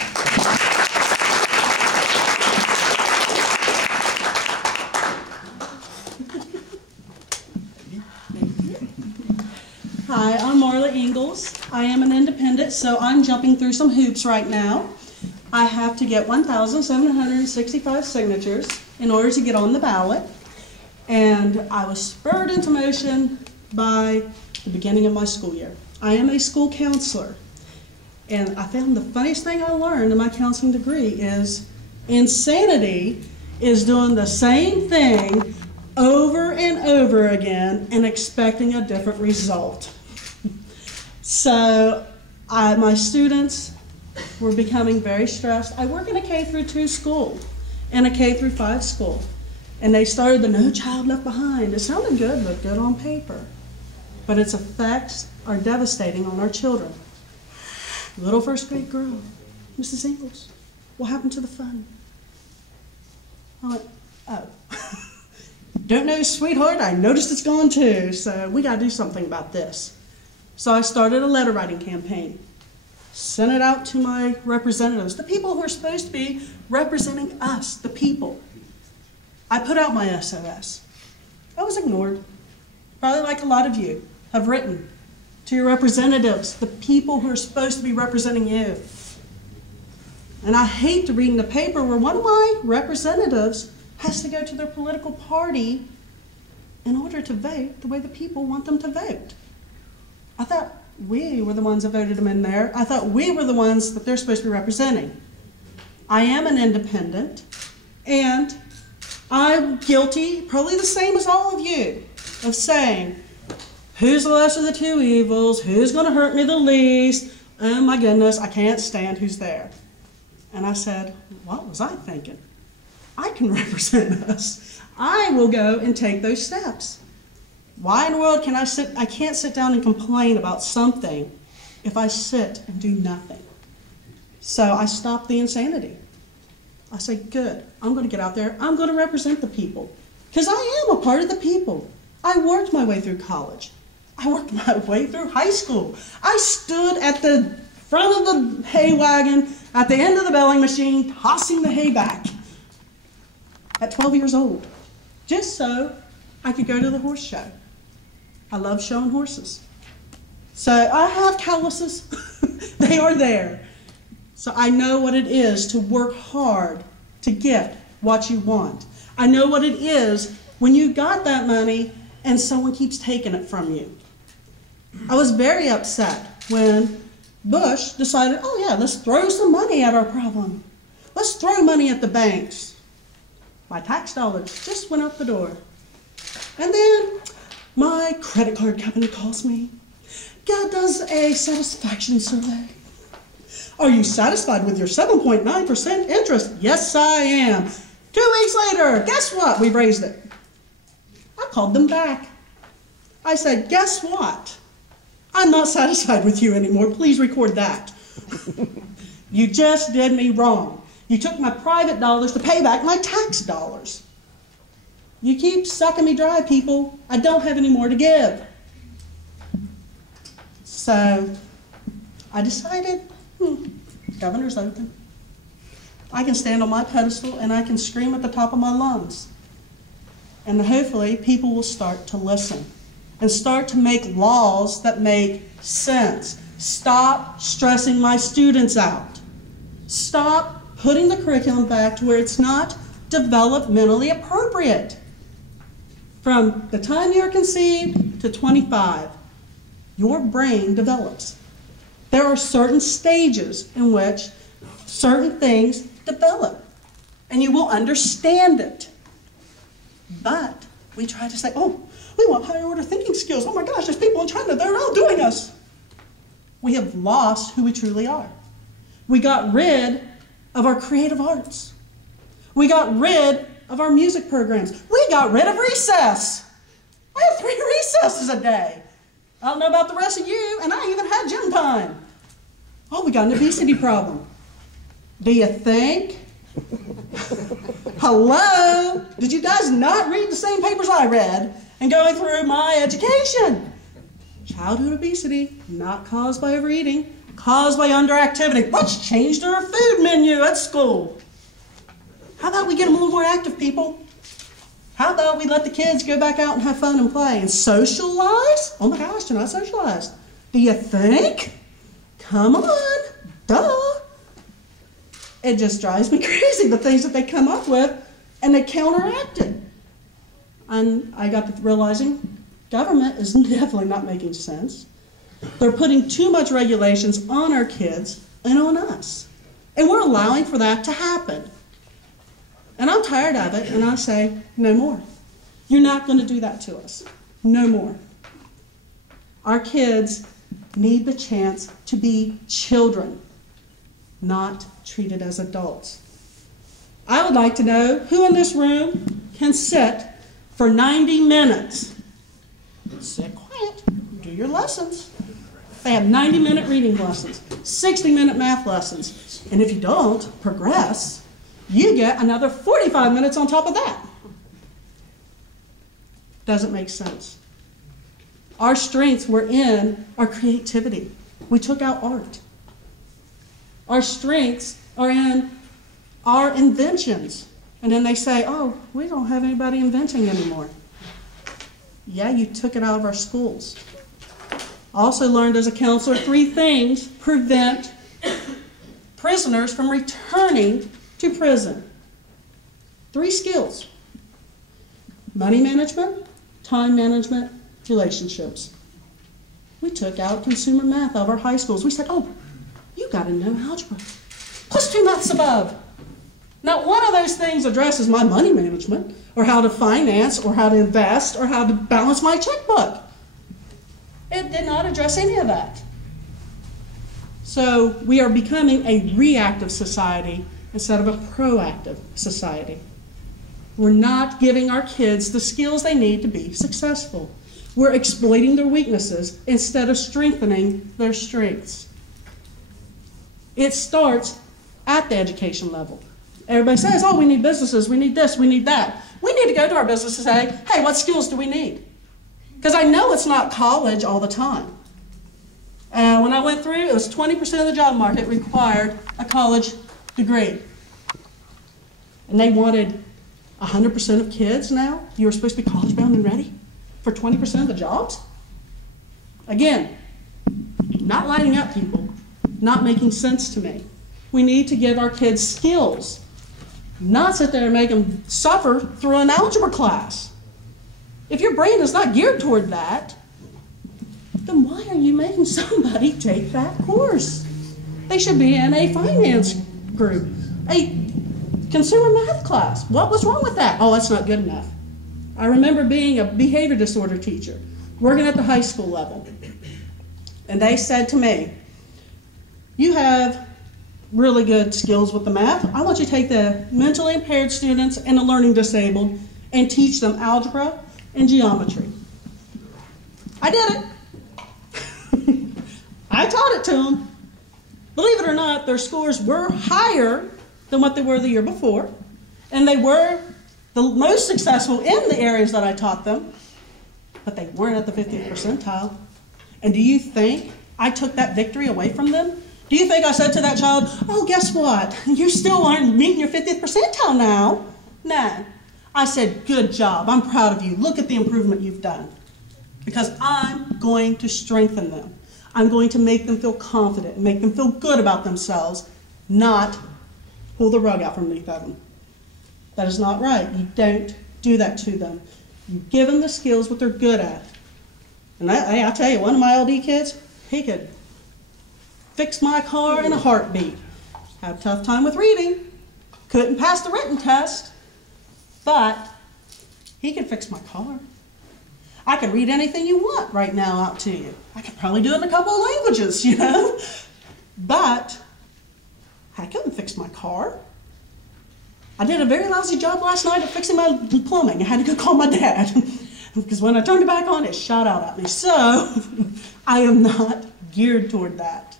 Hi, I'm Marla Ingalls. I am an independent, so I'm jumping through some hoops right now. I have to get 1,765 signatures in order to get on the ballot. And I was spurred into motion by the beginning of my school year. I am a school counselor. And I found the funniest thing I learned in my counseling degree is insanity is doing the same thing over and over again and expecting a different result. So my students were becoming very stressed. I work in a K-2 school and a K-5 school. And they started the No Child Left Behind. It sounded good, looked good on paper. But its effects are devastating on our children. Little first grade girl, Mrs. Ingalls, what happened to the fun? I went, oh. Don't know, sweetheart, I noticed it's gone too, so we gotta do something about this. So I started a letter writing campaign. Sent it out to my representatives, the people who are supposed to be representing us, the people. I put out my SOS. I was ignored. Probably like a lot of you have written to your representatives, the people who are supposed to be representing you. And I hate to read in the paper where one of my representatives has to go to their political party in order to vote the way the people want them to vote. I thought we were the ones that voted them in there. I thought we were the ones that they're supposed to be representing. I am an independent, and I'm guilty, probably the same as all of you, of saying, who's the less of the two evils? Who's going to hurt me the least? Oh my goodness, I can't stand who's there. And I said, what was I thinking? I can represent us. I will go and take those steps. Why in the world can I can't sit down and complain about something if I sit and do nothing. So I stopped the insanity. I said, good, I'm going to get out there. I'm going to represent the people. Because I am a part of the people. I worked my way through college. I worked my way through high school. I stood at the front of the hay wagon at the end of the belling machine, tossing the hay back at 12 years old, just so I could go to the horse show. I love showing horses. So I have calluses. They are there. So I know what it is to work hard to get what you want. I know what it is when you got that money and someone keeps taking it from you. I was very upset when Bush decided, oh yeah, let's throw some money at our problem. Let's throw money at the banks. My tax dollars just went out the door. And then my credit card company calls me. God does a satisfaction survey. Are you satisfied with your 7.9% interest? Yes, I am. 2 weeks later, guess what? We've raised it. I called them back. I said, guess what? I'm not satisfied with you anymore. Please record that. You just did me wrong. You took my private dollars to pay back my tax dollars. You keep sucking me dry, people. I don't have any more to give. So I decided, governor's open. I can stand on my pedestal and I can scream at the top of my lungs. And hopefully people will start to listen and start to make laws that make sense. Stop stressing my students out. Stop putting the curriculum back to where it's not developmentally appropriate. From the time you're conceived to 25, your brain develops. There are certain stages in which certain things develop, and you will understand it. But we try to say, oh, we want higher order thinking skills. Oh my gosh, there's people in China, they're outdoing us. We have lost who we truly are. We got rid of our creative arts. We got rid of our music programs. We got rid of recess. I have 3 recesses a day. I don't know about the rest of you, and I even had gym time. Oh, we got an obesity problem. Do you think? Hello? Did you guys not read the same papers I read and going through my education? Childhood obesity, not caused by overeating, caused by underactivity. Let's change our food menu at school. How about we get them a little more active, people? How about we let the kids go back out and have fun and play and socialize? Oh my gosh, they're not socialized. Do you think? Come on, duh. It just drives me crazy, the things that they come up with, and they counteract it. And I got to realizing government is definitely not making sense. They're putting too much regulations on our kids and on us. And we're allowing for that to happen. And I'm tired of it, and I say, no more. You're not going to do that to us. No more. Our kids need the chance to be children, not treated as adults. I would like to know who in this room can sit for 90 minutes. Sit quiet, do your lessons. They have 90-minute reading lessons, 60-minute math lessons. And if you don't progress, you get another 45 minutes on top of that. Doesn't make sense. Our strengths were in our creativity. We took out art. Our strengths are in our inventions. And then they say, oh, we don't have anybody inventing anymore. Yeah, you took it out of our schools. I also learned as a counselor 3 things prevent prisoners from returning to prison. 3 skills: money management, time management, relationships. We took out consumer math out of our high schools. We said, oh, you got to know algebra. Plus 2 months above. Not one of those things addresses my money management, or how to finance, or how to invest, or how to balance my checkbook. It did not address any of that. So we are becoming a reactive society instead of a proactive society. We're not giving our kids the skills they need to be successful. We're exploiting their weaknesses instead of strengthening their strengths. It starts at the education level. Everybody says, oh, we need businesses, we need this, we need that. We need to go to our business and say, hey, what skills do we need? Because I know it's not college all the time. And when I went through, it was 20% of the job market required a college degree. And they wanted 100% of kids now. You were supposed to be college bound and ready for 20% of the jobs? Again, not lighting up people, not making sense to me. We need to give our kids skills, not sit there and make them suffer through an algebra class. If your brain is not geared toward that, then why are you making somebody take that course? They should be in a finance group, a consumer math class. What was wrong with that? Oh, that's not good enough. I remember being a behavior disorder teacher, working at the high school level. And they said to me, you have really good skills with the math. I want you to take the mentally impaired students and the learning disabled and teach them algebra and geometry. I did it. I taught it to them. Believe it or not, their scores were higher than what they were the year before, and they were the most successful in the areas that I taught them, but they weren't at the 50th percentile. And do you think I took that victory away from them? Do you think I said to that child, oh, guess what? You still aren't meeting your 50th percentile now? No. I said, good job. I'm proud of you. Look at the improvement you've done. Because I'm going to strengthen them. I'm going to make them feel confident and make them feel good about themselves, not pull the rug out from beneath them. That is not right. You don't do that to them. You give them the skills, what they're good at. And I'll tell you, one of my LD kids, he could fix my car in a heartbeat. Had a tough time with reading. Couldn't pass the written test. But he could fix my car. I could read anything you want right now out to you. I could probably do it in a couple of languages, you know. But I couldn't fix my car. I did a very lousy job last night of fixing my plumbing. I had to go call my dad. Because when I turned it back on, it shot out at me. So I am not geared toward that.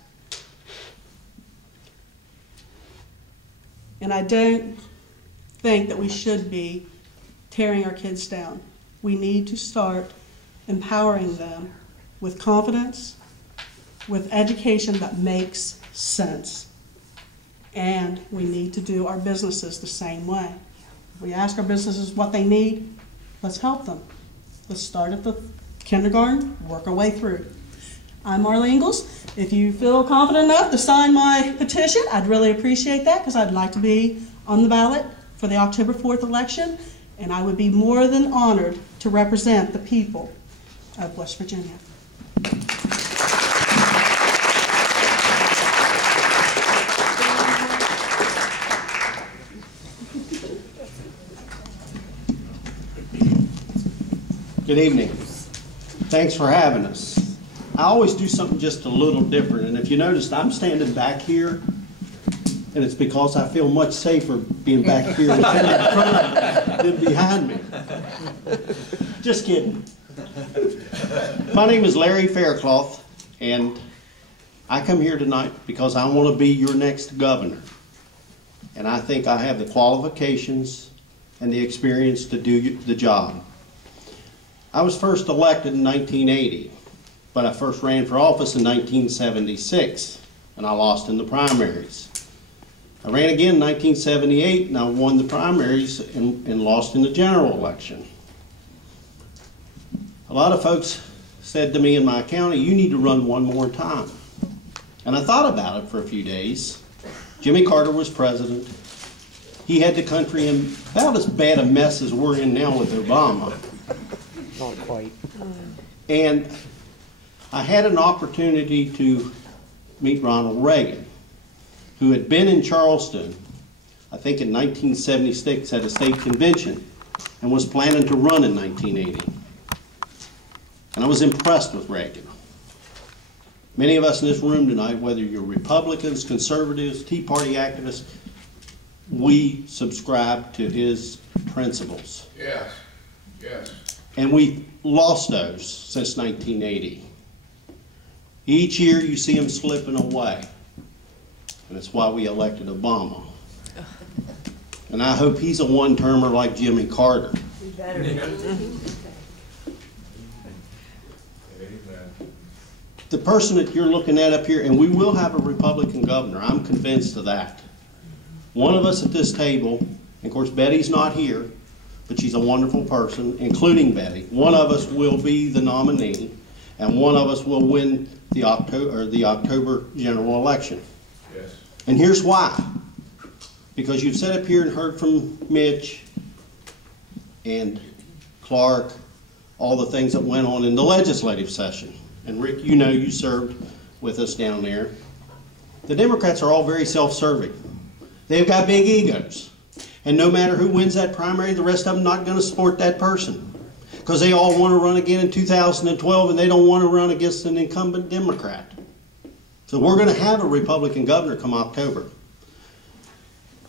And I don't think that we should be tearing our kids down. We need to start empowering them with confidence, with education that makes sense. And we need to do our businesses the same way. If we ask our businesses what they need, let's help them. Let's start at the kindergarten, work our way through. I'm Marla Ingalls. If you feel confident enough to sign my petition, I'd really appreciate that because I'd like to be on the ballot for the October 4th election, and I would be more than honored to represent the people of West Virginia. Good evening. Thanks for having us. I always do something just a little different, and if you noticed, I'm standing back here, and it's because I feel much safer being back here with him in front than behind me. Just kidding. My name is Larry Faircloth, and I come here tonight because I want to be your next governor. and I think I have the qualifications and the experience to do the job. I was first elected in 1980, but I first ran for office in 1976, and I lost in the primaries. I ran again in 1978, and I won the primaries and lost in the general election. A lot of folks said to me in my county, you need to run one more time. And I thought about it for a few days. Jimmy Carter was president. He had the country in about as bad a mess as we're in now with Obama. Not quite. And I had an opportunity to meet Ronald Reagan, who had been in Charleston, I think in 1976 at a state convention, and was planning to run in 1980. And I was impressed with Reagan. Many of us in this room tonight, whether you're Republicans, conservatives, Tea Party activists, we subscribe to his principles. Yes, yes. And we've lost those since 1980. Each year you see them slipping away. And that's why we elected Obama. And I hope he's a one-termer like Jimmy Carter. You better be. The person that you're looking at up here, and we will have a Republican governor, I'm convinced of that. One of us at this table, and of course Betty's not here, but she's a wonderful person, including Betty. One of us will be the nominee, and one of us will win the October general election. Yes. And here's why. Because you've sat up here and heard from Mitch and Clark, all the things that went on in the legislative session. And Rick, you know, you served with us down there. The Democrats are all very self-serving. They've got big egos. And no matter who wins that primary, the rest of them not going to support that person. Because they all want to run again in 2012 and they don't want to run against an incumbent Democrat. So we're going to have a Republican governor come October.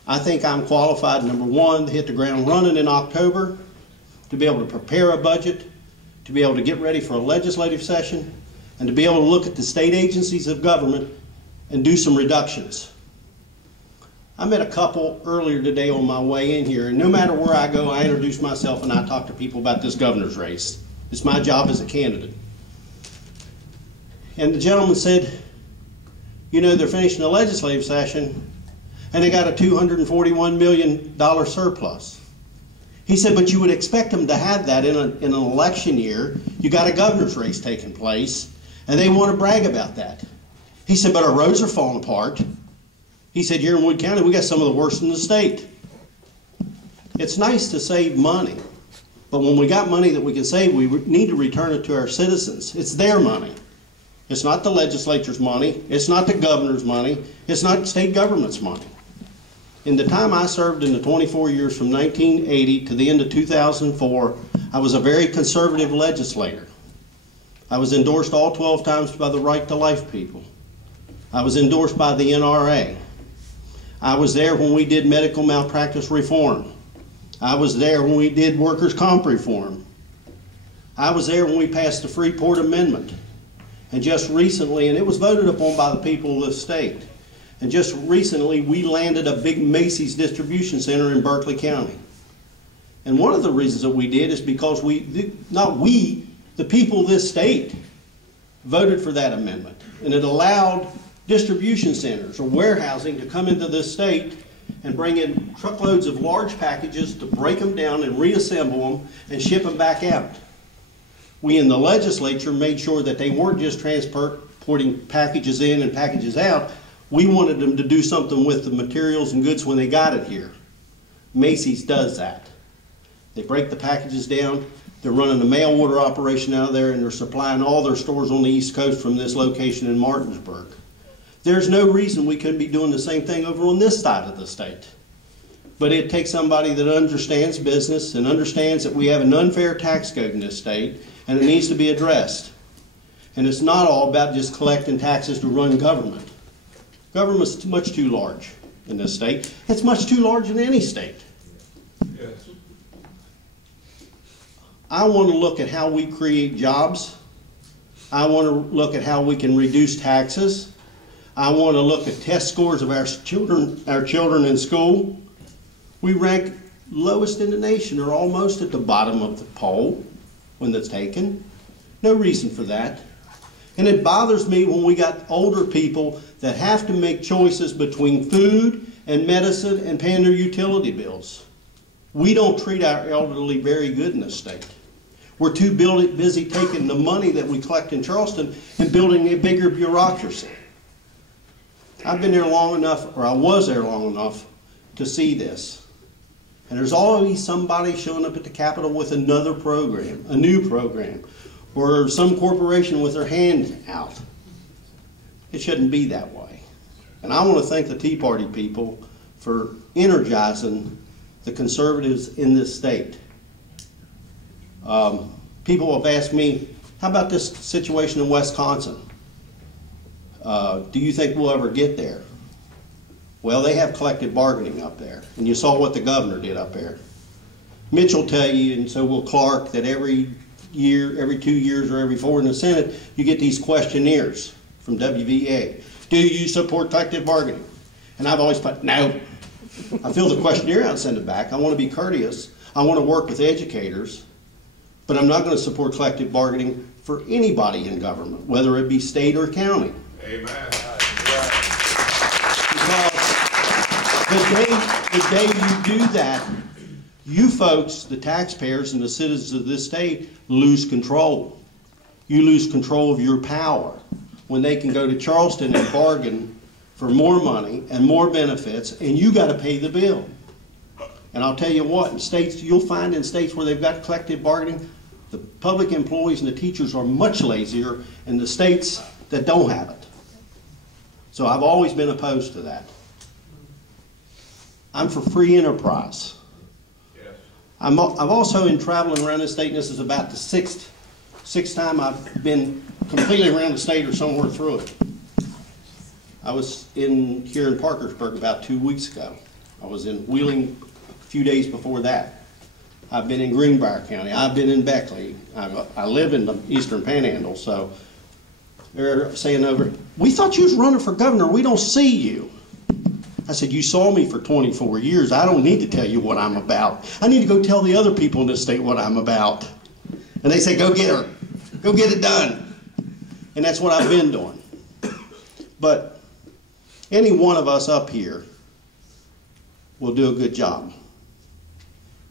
I think I'm qualified, number one, to hit the ground running in October, to be able to prepare a budget, to be able to get ready for a legislative session, and to be able to look at the state agencies of government and do some reductions. I met a couple earlier today on my way in here, and no matter where I go, I introduce myself and I talk to people about this governor's race. It's my job as a candidate. And the gentleman said, you know, they're finishing the legislative session and they got a $241 million surplus. He said, but you would expect them to have that in an election year. You got a governor's race taking place, and they want to brag about that. He said, but our roads are falling apart. He said, here in Wood County, we got some of the worst in the state. It's nice to save money, but when we got money that we can save, we need to return it to our citizens. It's their money. It's not the legislature's money. It's not the governor's money. It's not state government's money. In the time I served in the 24 years from 1980 to the end of 2004, I was a very conservative legislator. I was endorsed all 12 times by the Right to Life people. I was endorsed by the NRA. I was there when we did medical malpractice reform. I was there when we did workers' comp reform. I was there when we passed the Freeport Amendment. And just recently, and it was voted upon by the people of the state, and just recently we landed a big Macy's distribution center in Berkeley County. And one of the reasons that we did is because the people of this state voted for that amendment. And it allowed distribution centers or warehousing to come into this state and bring in truckloads of large packages to break them down and reassemble them and ship them back out. We in the legislature made sure that they weren't just transporting packages in and packages out. We wanted them to do something with the materials and goods when they got it here. Macy's does that. They break the packages down. They're running a mail order operation out of there, and they're supplying all their stores on the East Coast from this location in Martinsburg. There's no reason we couldn't be doing the same thing over on this side of the state. But it takes somebody that understands business and understands that we have an unfair tax code in this state, and it needs to be addressed. And it's not all about just collecting taxes to run government. Government's much too large in this state. It's much too large in any state. Yes. I want to look at how we create jobs. I want to look at how we can reduce taxes. I want to look at test scores of our children in school. We rank lowest in the nation, or almost at the bottom of the poll when that's taken. No reason for that. And it bothers me when we got older people that have to make choices between food and medicine and paying their utility bills. We don't treat our elderly very good in this state. We're too busy taking the money that we collect in Charleston and building a bigger bureaucracy. I've been there long enough, or I was there long enough, to see this. And there's always somebody showing up at the Capitol with another program, a new program, or some corporation with their hand out. It shouldn't be that way. And I want to thank the Tea Party people for energizing the conservatives in this state. People have asked me, how about this situation in Wisconsin? Do you think we'll ever get there? Well, they have collective bargaining up there, and you saw what the governor did up there. Mitch will tell you, and so will Clark, that every year, every 2 years, or every 4 in the Senate, you get these questionnaires from WVA. Do you support collective bargaining? And I've always put, no. I fill the questionnaire out and send it back. I want to be courteous. I want to work with educators, but I'm not going to support collective bargaining for anybody in government, whether it be state or county. Amen. Because the day you do that, you folks, the taxpayers and the citizens of this state, lose control. You lose control of your power when they can go to Charleston and bargain for more money and more benefits, and you got to pay the bill. And I'll tell you what, in states, you'll find in states where they've got collective bargaining, the public employees and the teachers are much lazier in the states that don't have it. So I've always been opposed to that. I'm for free enterprise. Yes. I've also been traveling around the state, and this is about the sixth time I've been completely around the state or somewhere through it. I was here in Parkersburg about 2 weeks ago. I was in Wheeling a few days before that. I've been in Greenbrier County. I've been in Beckley. I live in the Eastern Panhandle, so they're saying over, we thought you was running for governor. We don't see you. I said, you saw me for 24 years. I don't need to tell you what I'm about. I need to go tell the other people in this state what I'm about. And they say, go get her. Go get it done. And that's what I've been doing. But any one of us up here will do a good job.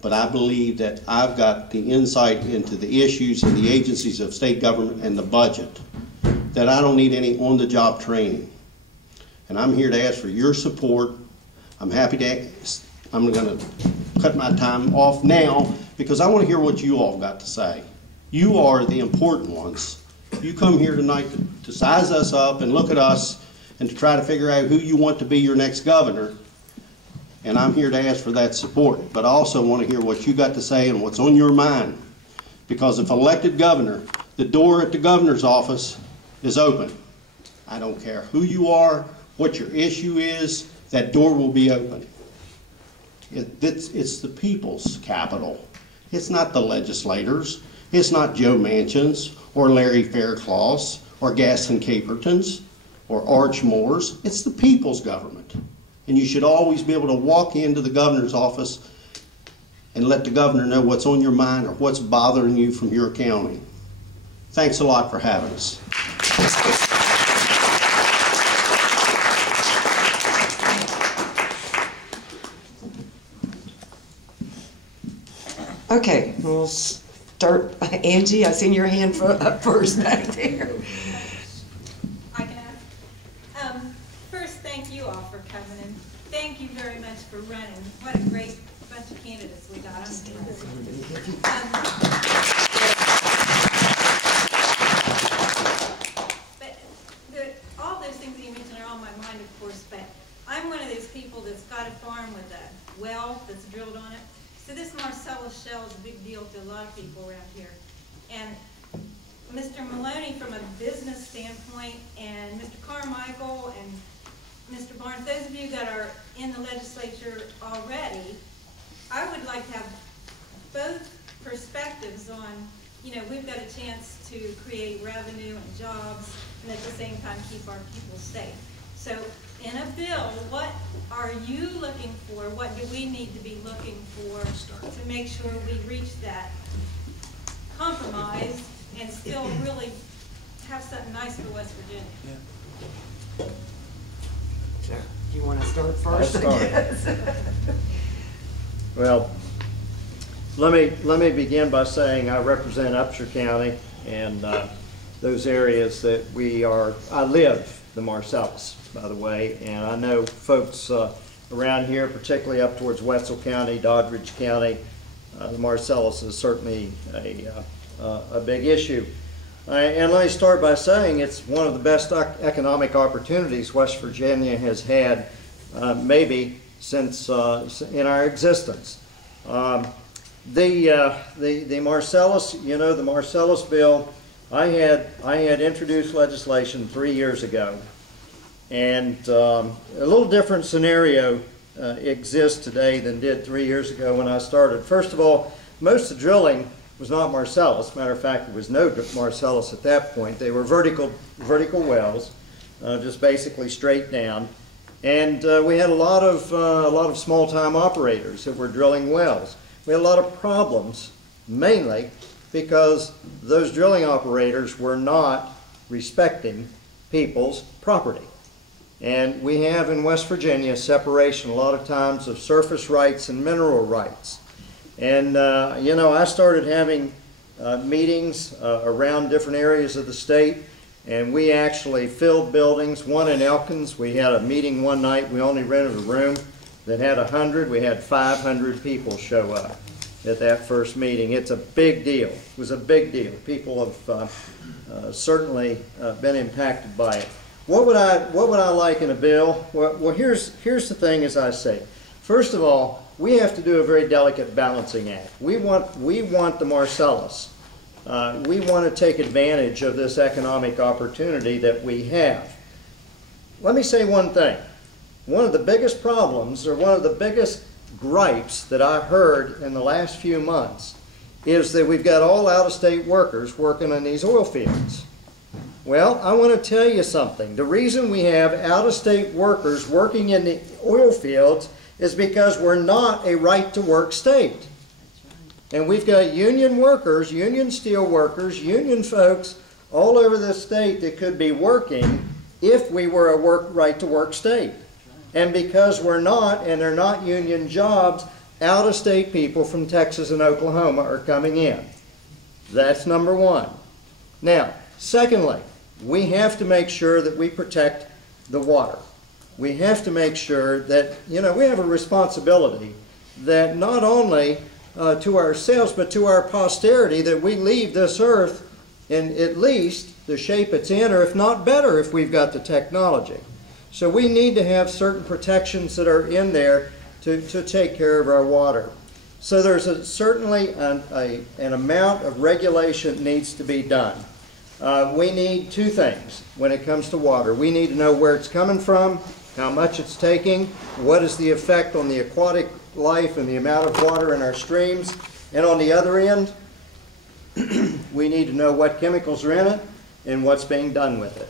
But I believe that I've got the insight into the issues and the agencies of state government and the budget, that I don't need any on-the-job training. And I'm here to ask for your support. I'm going to cut my time off now because I want to hear what you all got to say. You are the important ones. You come here tonight to size us up and look at us and to try to figure out who you want to be your next governor. And I'm here to ask for that support. But I also want to hear what you got to say and what's on your mind. Because if elected governor, the door at the governor's office is open. I don't care who you are, what your issue is, that door will be open. It's the people's capital. It's not the legislators. It's not Joe Manchin's or Larry Faircloth's or Gaston Caperton's or Arch Moore's. It's the people's government. And you should always be able to walk into the governor's office and let the governor know what's on your mind or what's bothering you from your county. Thanks a lot for having us. Okay, we'll start. Angie, I seen your hand up first back there. I can ask. First, thank you all for coming, and thank you very much for running. What a great bunch of candidates we got. I'm impressed. All those things that you mentioned are on my mind, of course, but I'm one of those people that's got a farm with a well that's drilled on it. So this Marcellus shell is a big deal to a lot of people around here. And Mr. Maloney, from a business standpoint, and Mr. Carmichael and Mr. Barnes, those of you that are in the legislature already, I would like to have both perspectives on, you know, we've got a chance to create revenue and jobs and at the same time keep our people safe. So in a bill, what are you looking for? What do we need to be looking for to make sure we reach that compromise and still really have something nice for West Virginia? Yeah. Do you want to start first? I'll start. Well, let me begin by saying I represent Upshur County and those areas that I live the Marcellus, by the way, and I know folks around here, particularly up towards Wetzel County, Doddridge County, the Marcellus is certainly a big issue. And let me start by saying it's one of the best economic opportunities West Virginia has had maybe since in our existence. The Marcellus, the Marcellus bill, I had introduced legislation 3 years ago, and a little different scenario exists today than did 3 years ago when I started. First of all, most of the drilling was not Marcellus. Matter of fact, there was no Marcellus at that point. They were vertical wells, just basically straight down. And we had a lot of small-time operators that were drilling wells. We had a lot of problems, mainly because those drilling operators were not respecting people's property. And we have in West Virginia separation a lot of times of surface rights and mineral rights. And I started having meetings around different areas of the state, and we actually filled buildings. One in Elkins, we had a meeting one night. We only rented a room that had 100. We had 500 people show up at that first meeting. It's a big deal. It was a big deal. People have certainly been impacted by it. What would I like in a bill? Well, here's the thing, as I say. First of all, we have to do a very delicate balancing act. We want the Marcellus. We want to take advantage of this economic opportunity that we have. Let me say one thing. One of the biggest problems, or one of the biggest gripes that I heard in the last few months is that we've got all out-of-state workers working in these oil fields. Well, I want to tell you something. The reason we have out-of-state workers working in the oil fields is because we're not a right-to-work state. And we've got union workers, union steel workers, union folks all over this state that could be working if we were a right-to-work state. And because we're not, and they're not union jobs, out-of-state people from Texas and Oklahoma are coming in. That's number one. Now, secondly, we have to make sure that we protect the water. We have to make sure that, we have a responsibility that not only to ourselves, but to our posterity, that we leave this earth in at least the shape it's in, or if not better, if we've got the technology. So we need to have certain protections that are in there to take care of our water. So there's certainly an amount of regulation that needs to be done. We need two things when it comes to water. We need to know where it's coming from, how much it's taking, what is the effect on the aquatic life and the amount of water in our streams. And on the other end, we need to know what chemicals are in it and what's being done with it.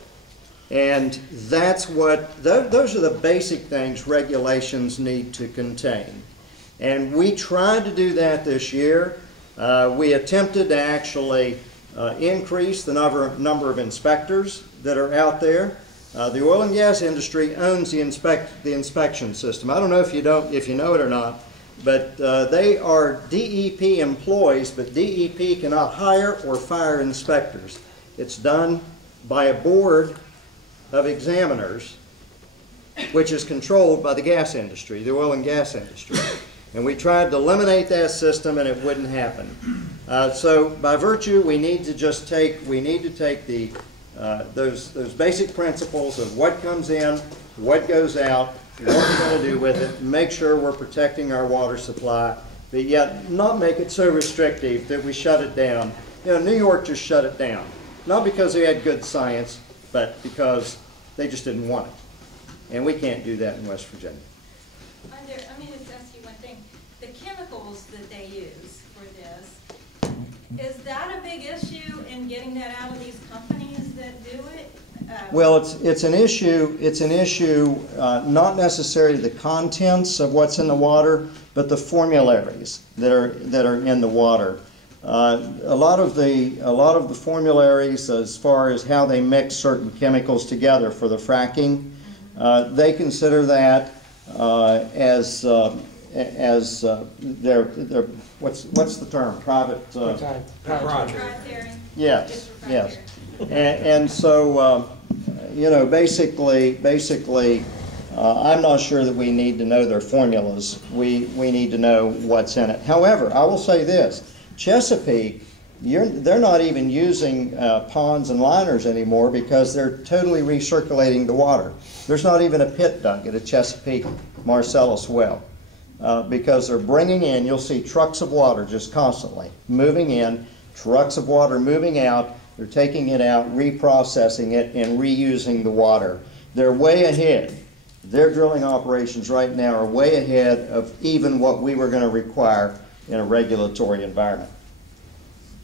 And those are the basic things regulations need to contain. And we tried to do that this year. We attempted to actually increase the number of inspectors that are out there. The oil and gas industry owns the inspection system. I don't know if you know it or not, but they are DEP employees, but DEP cannot hire or fire inspectors. It's done by a board of examiners, which is controlled by the gas industry, the oil and gas industry. And we tried to eliminate that system, and it wouldn't happen. So by virtue, we need to take the those basic principles of what comes in, what goes out, what we're going to do with it, and make sure we're protecting our water supply, but yet not make it so restrictive that we shut it down. New York just shut it down, not because they had good science, but because they just didn't want it. And we can't do that in West Virginia. Let me just ask you one thing. The chemicals that they use for this, is that a big issue in getting that out of these companies that do it? Well, it's an issue, not necessarily the contents of what's in the water, but the formularies that are in the water. A lot of the formularies, as far as how they mix certain chemicals together for the fracking, they consider that as their what's the term? Private. Proprietary. Yes. Yes. And so, you know, basically, I'm not sure that we need to know their formulas. We need to know what's in it. However, I will say this. Chesapeake, they're not even using ponds and liners anymore because they're totally recirculating the water. There's not even a pit dug at a Chesapeake Marcellus well because they're bringing in, you'll see trucks of water just constantly moving in, trucks of water moving out. They're taking it out, reprocessing it, and reusing the water. They're way ahead. Their drilling operations right now are way ahead of even what we were going to require in a regulatory environment.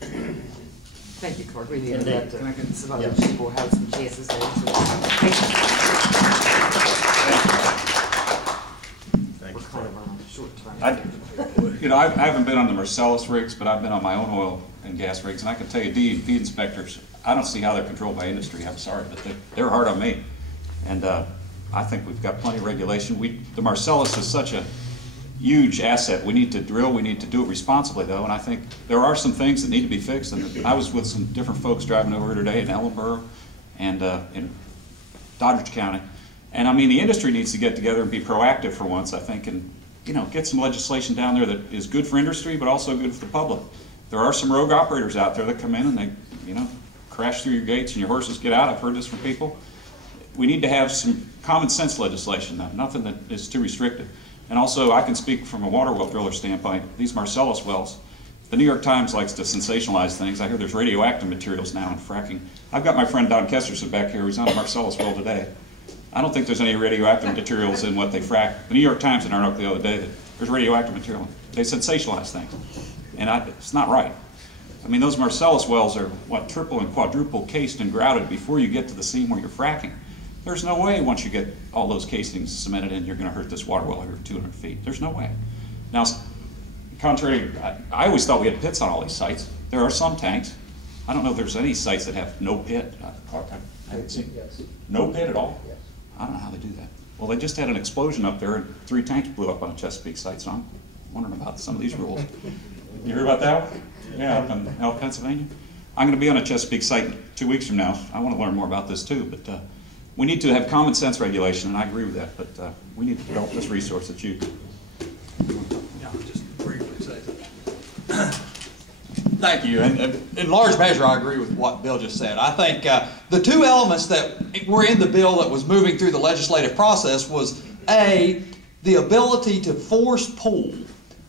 Thank you, Clark. We need to let some other Yes. people have some chances there. So, thank you. We're kind of on a short time. You know, I haven't been on the Marcellus rigs, but I've been on my own oil and gas rigs, and I can tell you, DEP inspectors, I don't see how they're controlled by industry. I'm sorry, but they're hard on me. And I think we've got plenty of regulation. The Marcellus is such a huge asset. We need to drill. We need to do it responsibly, though. And I think there are some things that need to be fixed. And I was with some different folks driving over here today in Ellenboro and in Doddridge County. And I mean, the industry needs to get together and be proactive for once, I think, and get some legislation down there that is good for industry, but also good for the public. There are some rogue operators out there that come in and they, crash through your gates and your horses get out. I've heard this from people. We need to have some common sense legislation, though, nothing that is too restrictive. And also, I can speak from a water well driller standpoint. These Marcellus wells, the New York Times likes to sensationalize things. I hear there's radioactive materials now in fracking. I've got my friend Don Kesterson back here who's on a Marcellus well today. I don't think there's any radioactive materials in what they frack. The New York Times in our article the other day that there's radioactive material. They sensationalize things. And it's not right. I mean, those Marcellus wells are, triple and quadruple cased and grouted before you get to the seam where you're fracking. There's no way once you get all those casings cemented in, you're going to hurt this water well over 200 feet. There's no way. Now, contrary, I always thought we had pits on all these sites. There are some tanks. I don't know if there's any sites that have no pit. I haven't seen no pit at all. Yes. I don't know how they do that. Well, they just had an explosion up there and 3 tanks blew up on a Chesapeake site, so I'm wondering about some of these rules. You heard about that one? Yeah, up in Pennsylvania. I'm going to be on a Chesapeake site 2 weeks from now. I want to learn more about this too, but we need to have common sense regulation, and I agree with that, but we need to develop this resource that you... Yeah, just briefly say that. Thank you. And in large measure, I agree with what Bill just said. I think the 2 elements that were in the bill that was moving through the legislative process was, A, the ability to force pull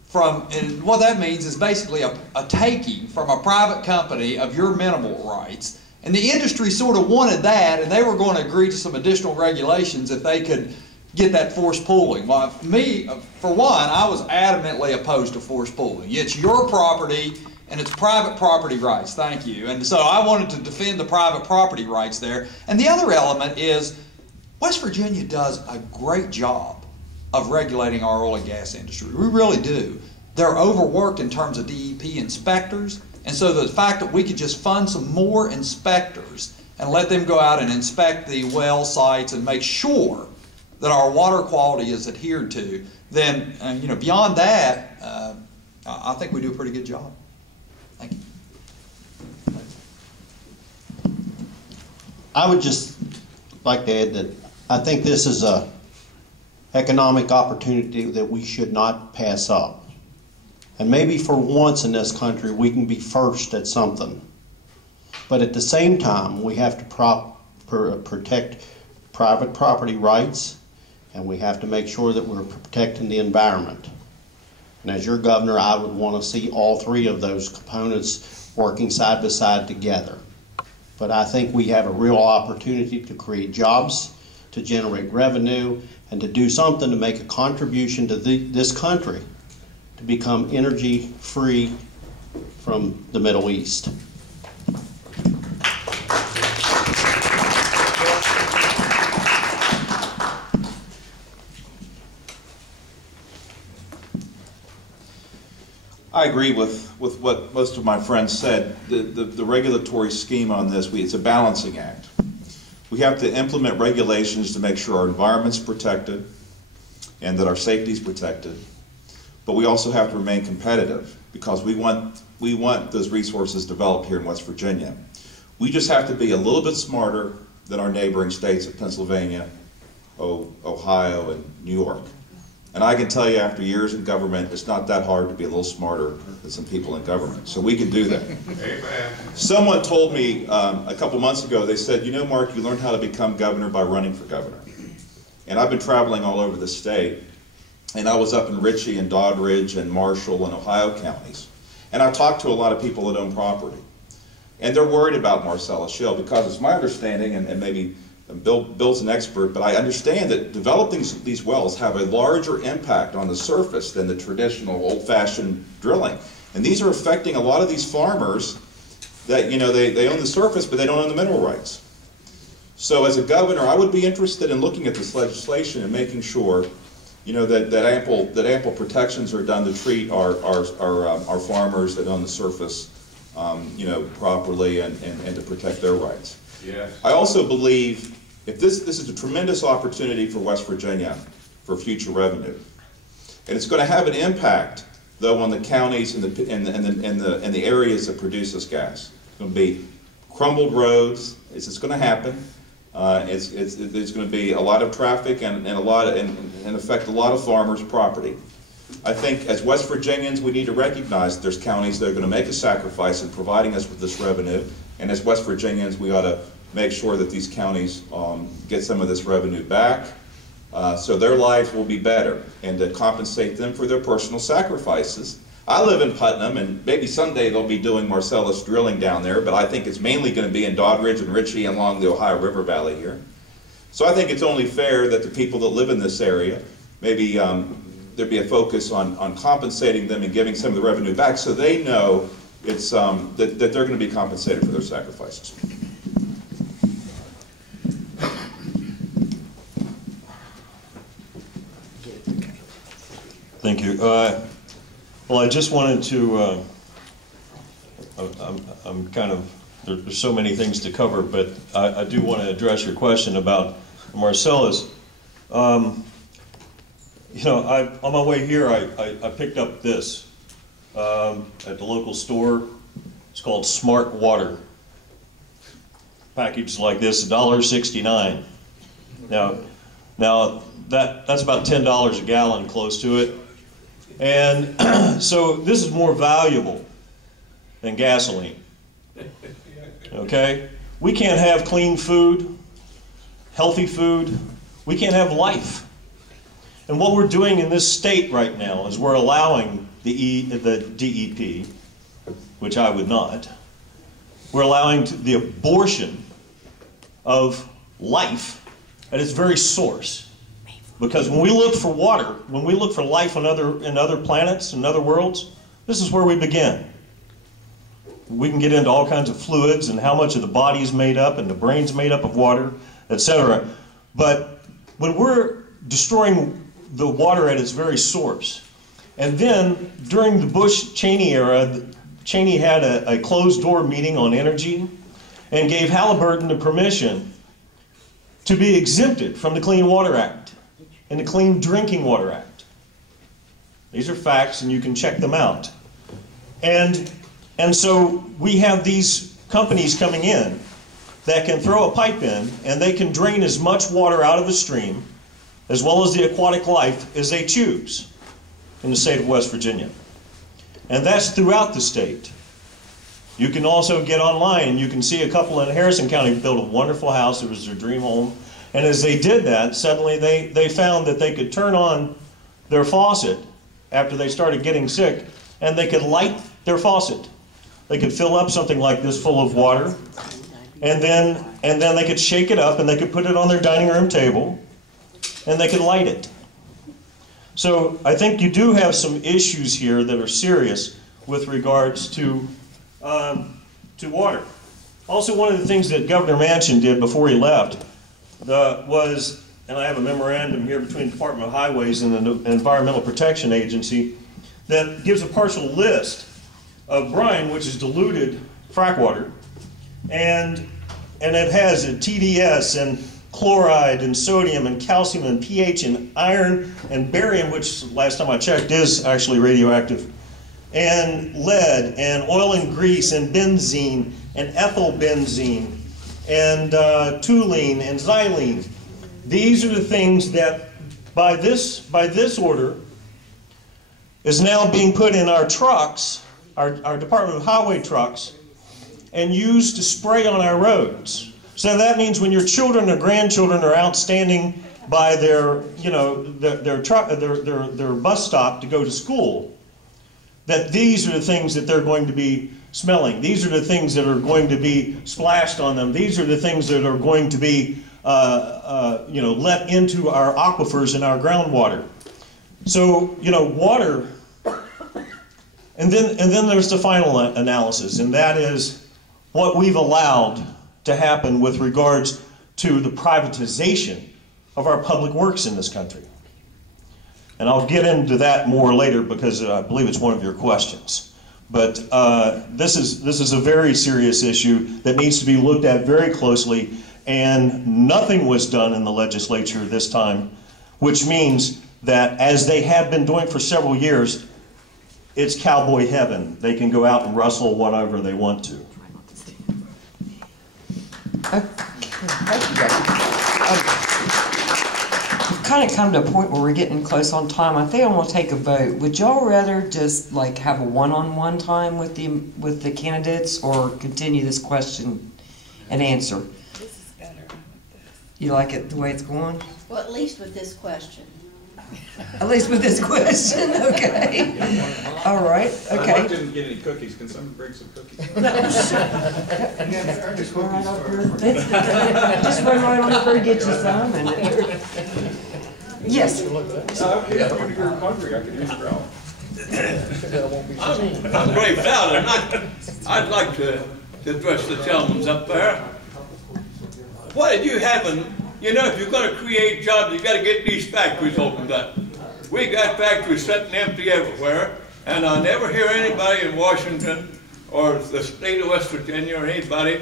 from, and what that means is basically a taking from a private company of your mineral rights. And the industry sort of wanted that, and they were going to agree to some additional regulations if they could get that forced pooling. Well, me, for one, I was adamantly opposed to forced pooling. It's your property, and it's private property rights. Thank you. And so I wanted to defend the private property rights there. And the other element is West Virginia does a great job of regulating our oil and gas industry. We really do. They're overworked in terms of DEP inspectors. And so the fact that we could just fund some more inspectors and let them go out and inspect the well sites and make sure that our water quality is adhered to, then, beyond that, I think we do a pretty good job. Thank you. I would just like to add that I think this is a economic opportunity that we should not pass up. And maybe for once in this country, we can be first at something. But at the same time, we have to protect private property rights, and we have to make sure that we're protecting the environment. And as your governor, I would want to see all 3 of those components working side by side together. But I think we have a real opportunity to create jobs, to generate revenue, and to do something to make a contribution to this country to become energy free from the Middle East. I agree with what most of my friends said. The regulatory scheme on this, it's a balancing act. We have to implement regulations to make sure our environment's protected and that our safety is protected. But we also have to remain competitive because we want those resources developed here in West Virginia. We just have to be a little bit smarter than our neighboring states of Pennsylvania, Ohio, and New York. And I can tell you after years in government, it's not that hard to be a little smarter than some people in government. So we can do that. Amen. Someone told me a couple months ago, they said, you know, Mark, you learn how to become governor by running for governor. And I've been traveling all over the state. And I was up in Ritchie and Doddridge and Marshall and Ohio counties. And I talked to a lot of people that own property. And they're worried about Marcellus Shale because it's my understanding, and maybe Bill's an expert, but I understand that developing these wells have a larger impact on the surface than the traditional old-fashioned drilling. And these are affecting a lot of these farmers that, you know, they own the surface, but they don't own the mineral rights. So as a governor, I would be interested in looking at this legislation and making sure, you know, that ample protections are done to treat our farmers that own the surface, you know, properly and to protect their rights. Yes. I also believe if this is a tremendous opportunity for West Virginia for future revenue, and it's going to have an impact though on the counties and the areas that produce this gas. It's going to be crumbled roads. It's going to happen. There's going to be a lot of traffic and affect a lot of farmers' property. I think as West Virginians we need to recognize that there's counties that are going to make a sacrifice in providing us with this revenue, and as West Virginians we ought to make sure that these counties get some of this revenue back so their lives will be better, and to compensate them for their personal sacrifices. I live in Putnam, and maybe someday they'll be doing Marcellus drilling down there, but I think it's mainly going to be in Doddridge and Ritchie and along the Ohio River Valley here. So I think it's only fair that the people that live in this area, maybe there'd be a focus on compensating them and giving some of the revenue back so they know it's, that they're going to be compensated for their sacrifices. Thank you. Well, I just wanted to, I'm kind of, there's so many things to cover, but I do want to address your question about Marcellus. You know, on my way here, I picked up this at the local store. It's called Smart Water. Packaged like this, $1.69. Now that's about $10 a gallon, close to it. And so this is more valuable than gasoline. Okay? We can't have clean food, healthy food. We can't have life. And what we're doing in this state right now is we're allowing the DEP, which I would not, we're allowing the abortion of life at its very source. Because when we look for water, when we look for life on other planets and other worlds, this is where we begin. We can get into all kinds of fluids and how much of the body is made up and the brain's made up of water, etc. But when we're destroying the water at its very source, and then during the Bush-Cheney era, Cheney had a closed-door meeting on energy and gave Halliburton the permission to be exempted from the Clean Water Act and the Clean Drinking Water Act. These are facts, and you can check them out. And so we have these companies coming in that can throw a pipe in, and they can drain as much water out of a stream, as well as the aquatic life, as they choose in the state of West Virginia. And that's throughout the state. You can also get online, and you can see a couple in Harrison County build a wonderful house. It was their dream home. And as they did that, suddenly they found that they could turn on their faucet after they started getting sick, and they could light their faucet. They could fill up something like this full of water, and then they could shake it up, and they could put it on their dining room table, and they could light it. So I think you do have some issues here that are serious with regards to water. Also, one of the things that Governor Manchin did before he left was, and I have a memorandum here between the Department of Highways and the Environmental Protection Agency, that gives a partial list of brine, which is diluted frac water, and it has a TDS and chloride and sodium and calcium and pH and iron and barium, which last time I checked is actually radioactive, and lead and oil and grease and benzene and ethylbenzene and toluene and xylene. These are the things that by this order is now being put in our trucks, our Department of Highway trucks, and used to spray on our roads. So that means when your children or grandchildren are out standing by their bus stop to go to school, that these are the things that they're going to be smelling. These are the things that are going to be splashed on them. These are the things that are going to be let into our aquifers and our groundwater. So, water, and then there's the final analysis, and that is what we've allowed to happen with regards to the privatization of our public works in this country. And I'll get into that more later because I believe it's one of your questions. But this is a very serious issue that needs to be looked at very closely, and nothing was done in the legislature this time, which means that as they have been doing for several years, it's cowboy heaven. They can go out and rustle whatever they want to. Thank you, We've kind of come to a point where we're getting close on time. I think I want to take a vote. Would y'all rather just like have a one-on-one time with the candidates, or continue this question and answer? This is better. You like it the way it's going? Well, at least with this question. At least with this question, okay. All right, okay. I didn't get any cookies. Can someone bring some cookies? Just run right on over and get you some. Yes. I'm hungry. I could use your help. I'm very proud, and I'd like to address the gentlemen up there. What did you happen? If you're going to create jobs, you got to get these factories opened up. We got factories sitting empty everywhere, and I never hear anybody in Washington or the state of West Virginia or anybody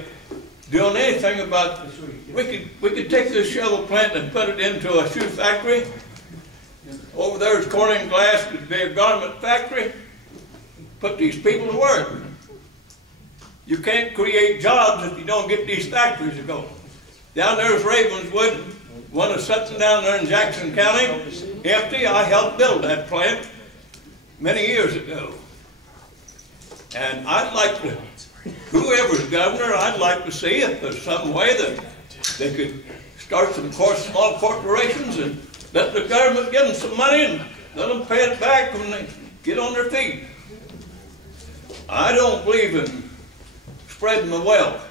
doing anything about. We could take this shovel plant and put it into a shoe factory. Over there is Corning Glass, could be a garment factory. Put these people to work. You can't create jobs if you don't get these factories to go. Down there's Ravenswood, one is sitting down there in Jackson County, empty. I helped build that plant many years ago. And I'd like to, whoever's governor, I'd like to see if there's some way that they could start some small corporations and let the government give them some money and let them pay it back when they get on their feet. I don't believe in spreading the wealth.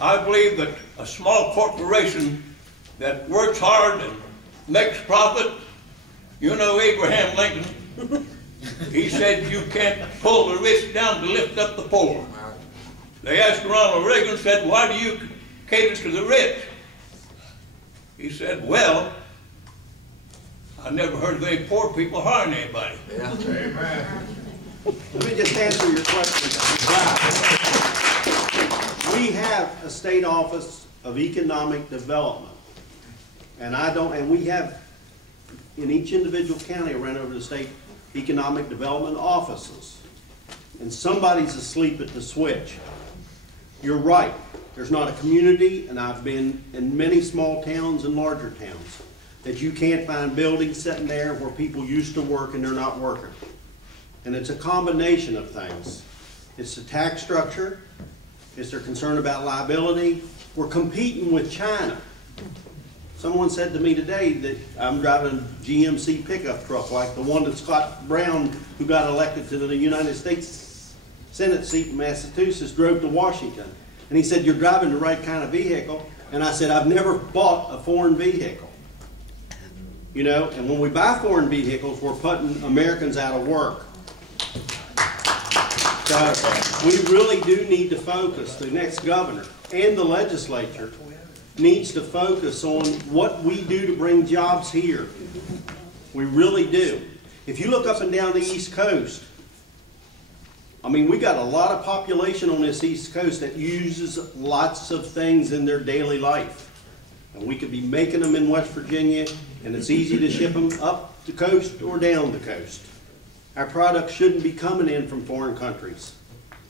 I believe that a small corporation that works hard and makes profit, Abraham Lincoln, he said you can't pull the rich down to lift up the poor. They asked Ronald Reagan, said, why do you cater to the rich? He said, well, I never heard of any poor people hiring anybody. Yeah. Amen. Let me just answer your question. We have a state office of economic development, and we have in each individual county around over the state economic development offices, and somebody's asleep at the switch. You're right. There's not a community, and I've been in many small towns and larger towns, that you can't find buildings sitting there where people used to work and they're not working. And it's a combination of things. It's the tax structure. It's their concern about liability. We're competing with China. Someone said to me today that I'm driving a GMC pickup truck like the one that Scott Brown, who got elected to the United States Senate seat in Massachusetts, drove to Washington. And he said, you're driving the right kind of vehicle. And I said, I've never bought a foreign vehicle. And when we buy foreign vehicles, we're putting Americans out of work. So we really do need to focus, the next governor and the legislature needs to focus on what we do to bring jobs here. We really do. If you look up and down the East Coast, I mean, we got a lot of population on this East Coast that uses lots of things in their daily life. And we could be making them in West Virginia, and it's easy to ship them up the coast or down the coast. Our products shouldn't be coming in from foreign countries.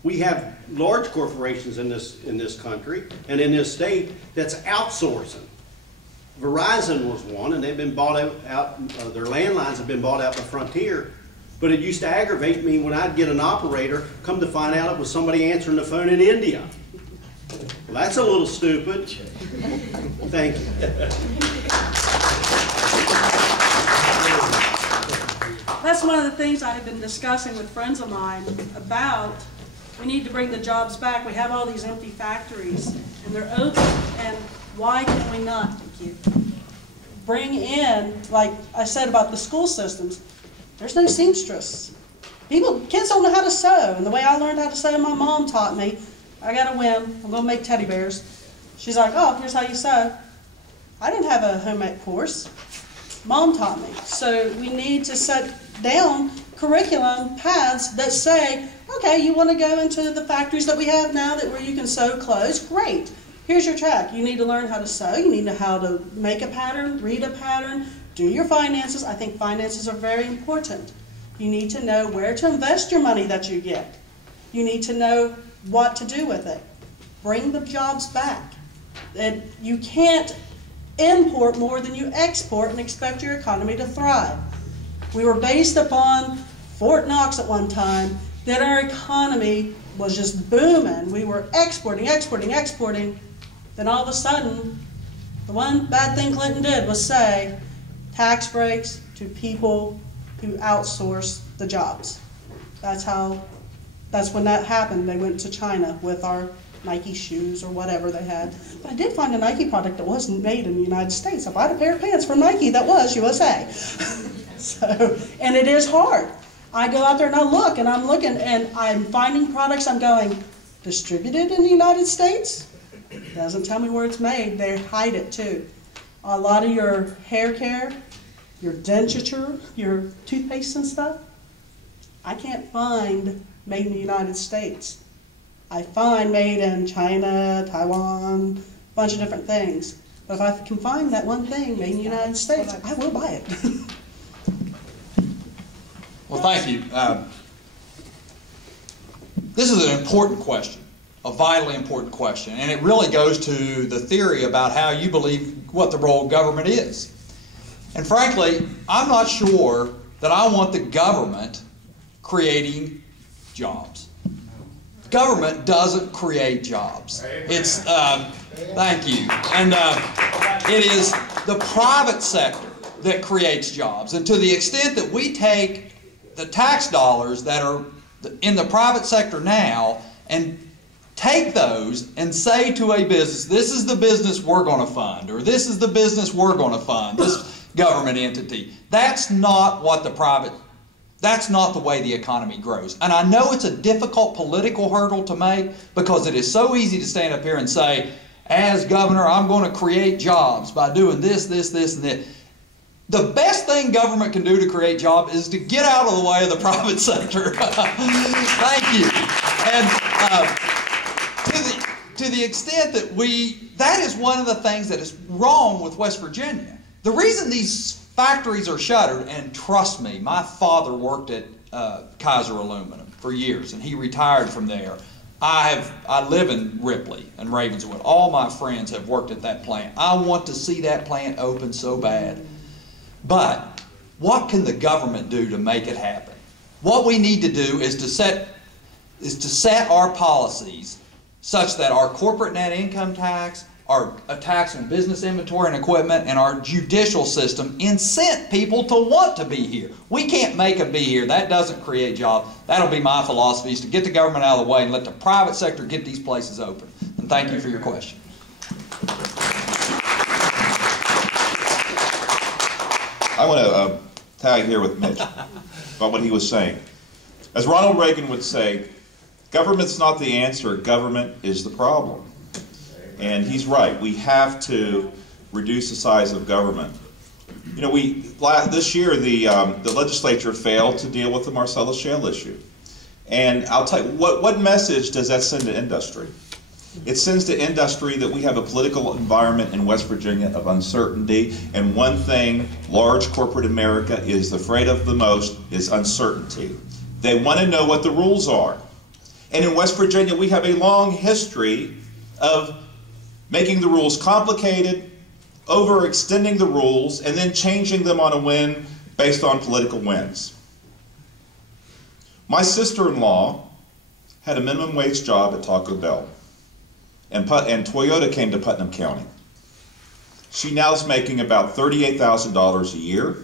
We have large corporations in this country and in this state that's outsourcing. Verizon was one, and they've been bought out, their landlines have been bought out by Frontier. But it used to aggravate me when I'd get an operator, come to find out it was somebody answering the phone in India. Well, that's a little stupid. Thank you. That's one of the things I have been discussing with friends of mine about. We need to bring the jobs back. We have all these empty factories, and they're open, and why can we not? Thank you. Bring in, like I said about the school systems, there's no seamstress. Kids don't know how to sew, and the way I learned how to sew, my mom taught me. I got a whim, I'm gonna make teddy bears. She's like, oh, here's how you sew. I didn't have a home ec course. Mom taught me. So we need to set down curriculum paths that say, okay, you want to go into the factories that we have now that where you can sew clothes, great. Here's your track. You need to learn how to sew. You need to know how to make a pattern, read a pattern, do your finances. I think finances are very important. You need to know where to invest your money that you get. You need to know what to do with it. Bring the jobs back. And you can't import more than you export and expect your economy to thrive. We were based upon Fort Knox at one time, that our economy was just booming. We were exporting, exporting, exporting. Then all of a sudden, the one bad thing Clinton did was say tax breaks to people who outsource the jobs. That's when that happened. They went to China with our Nike shoes or whatever they had. But I did find a Nike product that wasn't made in the United States. I bought a pair of pants from Nike that was USA. And it is hard. I go out there and I look, and I'm looking, and I'm finding products, I'm going, distributed in the United States? Doesn't tell me where it's made. They hide it too. A lot of your hair care, your denture, your toothpaste and stuff, I can't find made in the United States. I find made in China, Taiwan, a bunch of different things. But if I can find that one thing made in the United States, I will buy it. Well, thank you. This is an important question, a vitally important question, and it really goes to the theory about how you believe what the role of government is. And frankly, I'm not sure that I want the government creating jobs. Government doesn't create jobs. It's, thank you. And it is the private sector that creates jobs. And to the extent that we take the tax dollars that are in the private sector now and take those and say to a business, this is the business we're going to fund, or this is the business we're going to fund, this government entity. That's not what that's not the way the economy grows. And I know it's a difficult political hurdle to make because it is so easy to stand up here and say, as governor, I'm going to create jobs by doing this, this, this, and this. The best thing government can do to create jobs is to get out of the way of the private sector. Thank you. And to the extent that that is one of the things that is wrong with West Virginia. The reason these factories are shuttered, and trust me, my father worked at Kaiser Aluminum for years, and he retired from there. I live in Ripley and Ravenswood. All my friends have worked at that plant. I want to see that plant open so bad. But what can the government do to make it happen? What we need to do is to set our policies such that our corporate net income tax, our tax on business inventory and equipment, and our judicial system incent people to want to be here. We can't make them be here. That doesn't create jobs. That'll be my philosophy, is to get the government out of the way and let the private sector get these places open. And thank you for your question. I want to tag here with Mitch about what he was saying. As Ronald Reagan would say, government's not the answer, government is the problem. And he's right. We have to reduce the size of government. You know, this year the legislature failed to deal with the Marcellus Shale issue. And I'll tell you, what message does that send to industry? It sends to industry that we have a political environment in West Virginia of uncertainty, and one thing large corporate America is afraid of the most is uncertainty. They want to know what the rules are. And in West Virginia, we have a long history of making the rules complicated, overextending the rules, and then changing them on a whim based on political wins. My sister-in-law had a minimum wage job at Taco Bell, and Toyota came to Putnam County. She now is making about $38,000 a year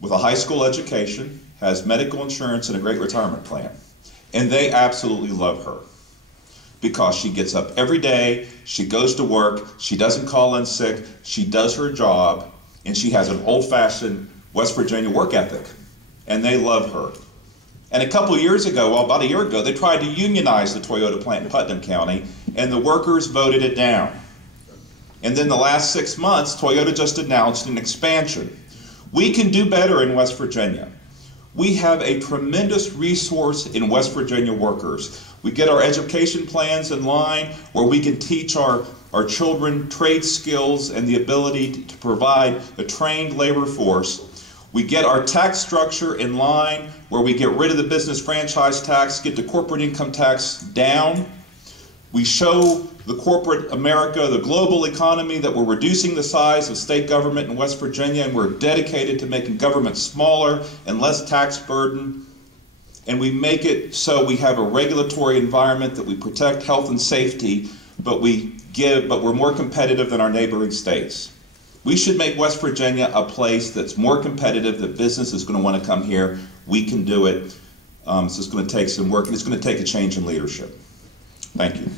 with a high school education, has medical insurance and a great retirement plan. And they absolutely love her because she gets up every day, she goes to work, she doesn't call in sick, she does her job, and she has an old-fashioned West Virginia work ethic. And they love her. And a couple years ago, well, about a year ago, they tried to unionize the Toyota plant in Putnam County, and the workers voted it down. And then the last 6 months, Toyota just announced an expansion. We can do better in West Virginia. We have a tremendous resource in West Virginia workers. We get our education plans in line where we can teach our children trade skills and the ability to provide a trained labor force. We get our tax structure in line where we get rid of the business franchise tax, get the corporate income tax down. We show the corporate America, the global economy, that we're reducing the size of state government in West Virginia, and we're dedicated to making government smaller and less tax burden. And we make it so we have a regulatory environment that we protect health and safety, but we're more competitive than our neighboring states. We should make West Virginia a place that's more competitive, that business is going to want to come here. We can do it. So it's going to take some work, and it's going to take a change in leadership. Thank you.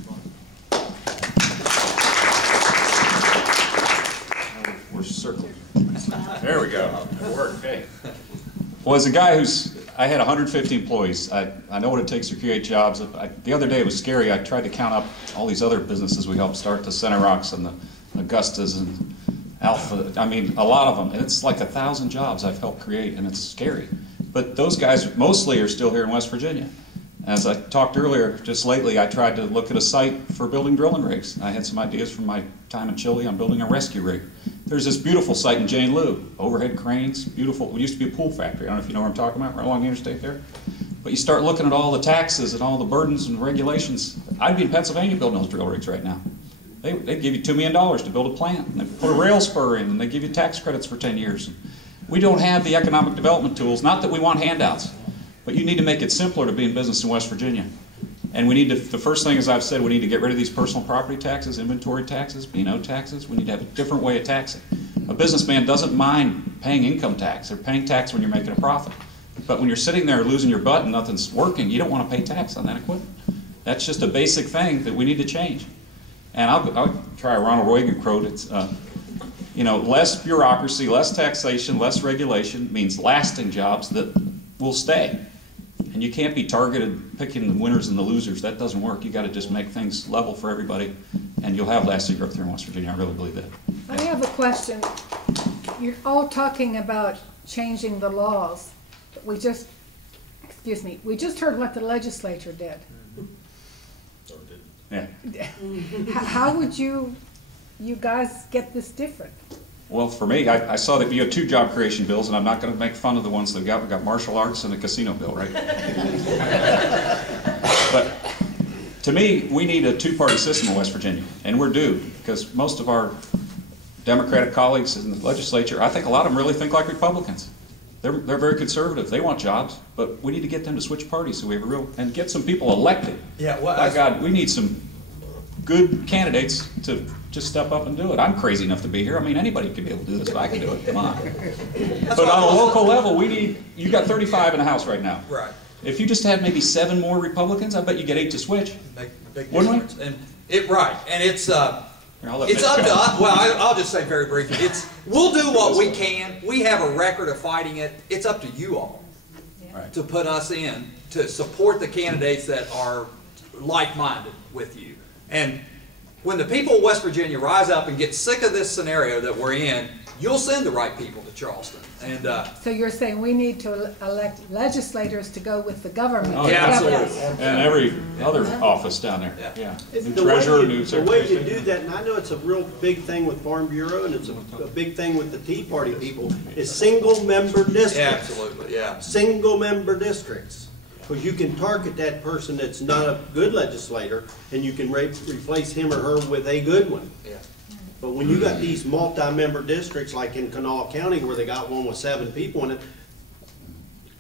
We're circling. There we go. It worked. Okay. Well, as a guy I had 150 employees. I know what it takes to create jobs. The other day it was scary. I tried to count up all these other businesses we helped start, the Center Rocks and the Augustas and Alpha. I mean, a lot of them. And it's like 1,000 jobs I've helped create, and it's scary. But those guys mostly are still here in West Virginia. As I talked earlier, just lately I tried to look at a site for building drilling rigs. I had some ideas from my time in Chile on building a rescue rig. There's this beautiful site in Jane Lou, overhead cranes, beautiful. It used to be a pool factory. I don't know if you know what I'm talking about, right along the interstate there. But you start looking at all the taxes and all the burdens and regulations. I'd be in Pennsylvania building those drill rigs right now. They'd give you $2 million to build a plant, and they put a rail spur in, and they give you tax credits for 10 years. We don't have the economic development tools, not that we want handouts, but you need to make it simpler to be in business in West Virginia. And we need to, the first thing, as I've said, we need to get rid of these personal property taxes, inventory taxes, B&O taxes. We need to have a different way of taxing. A businessman doesn't mind paying income tax or paying tax when you're making a profit. But when you're sitting there losing your butt and nothing's working, you don't want to pay tax on that equipment. That's just a basic thing that we need to change. And I'll try a Ronald Reagan quote. It's, you know, less bureaucracy, less taxation, less regulation means lasting jobs that will stay. And you can't be targeted picking the winners and the losers. That doesn't work. You got to just make things level for everybody, and you'll have lasting growth here in West Virginia. I really believe that. I have a question. You're all talking about changing the laws, but we just heard what the legislature did. Yeah. How would you guys get this different? Well, for me, I saw that you have 2 job creation bills, and I'm not going to make fun of the ones that we got martial arts and a casino bill, right? But to me, we need a 2-party system in West Virginia, and we're due, because most of our Democratic colleagues in the legislature, I think a lot of them really think like Republicans. They're very conservative. They want jobs, but we need to get them to switch parties so we have a real, and get some people elected. Yeah, well, by God, we need some good candidates to just step up and do it. I'm crazy enough to be here. I mean, anybody can be able to do this, but I can do it. Come on. But on a local level, you got 35 in the House right now. Right. If you just had maybe 7 more Republicans, I bet you get 8 to switch. Make a big Wouldn't difference. we? And right. And it's up to us. Well, I'll just say very briefly. We'll do what we can. We have a record of fighting it. It's up to you all to put us in to support the candidates that are like-minded with you. And when the people of West Virginia rise up and get sick of this scenario that we're in, you'll send the right people to Charleston. And So you're saying we need to elect legislators to go with the government? Oh, yeah, absolutely. And every other office down there, yeah. New treasurer, new The way you secretary. do that, and I know it's a real big thing with Farm Bureau, and it's a big thing with the Tea Party people, is single-member districts. yeah, absolutely, yeah. Single-member districts. Because you can target that person that's not a good legislator, and you can replace him or her with a good one. Yeah. But when you got these multi-member districts, like in Kanawha County, where they got one with 7 people in it,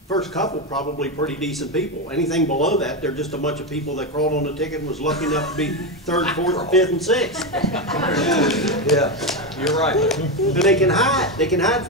first couple probably pretty decent people. Anything below that, they're just a bunch of people that crawled on the ticket and was lucky enough to be 3rd, 4th, 5th, and 6th. Yeah, you're right. And they can hide. They can hide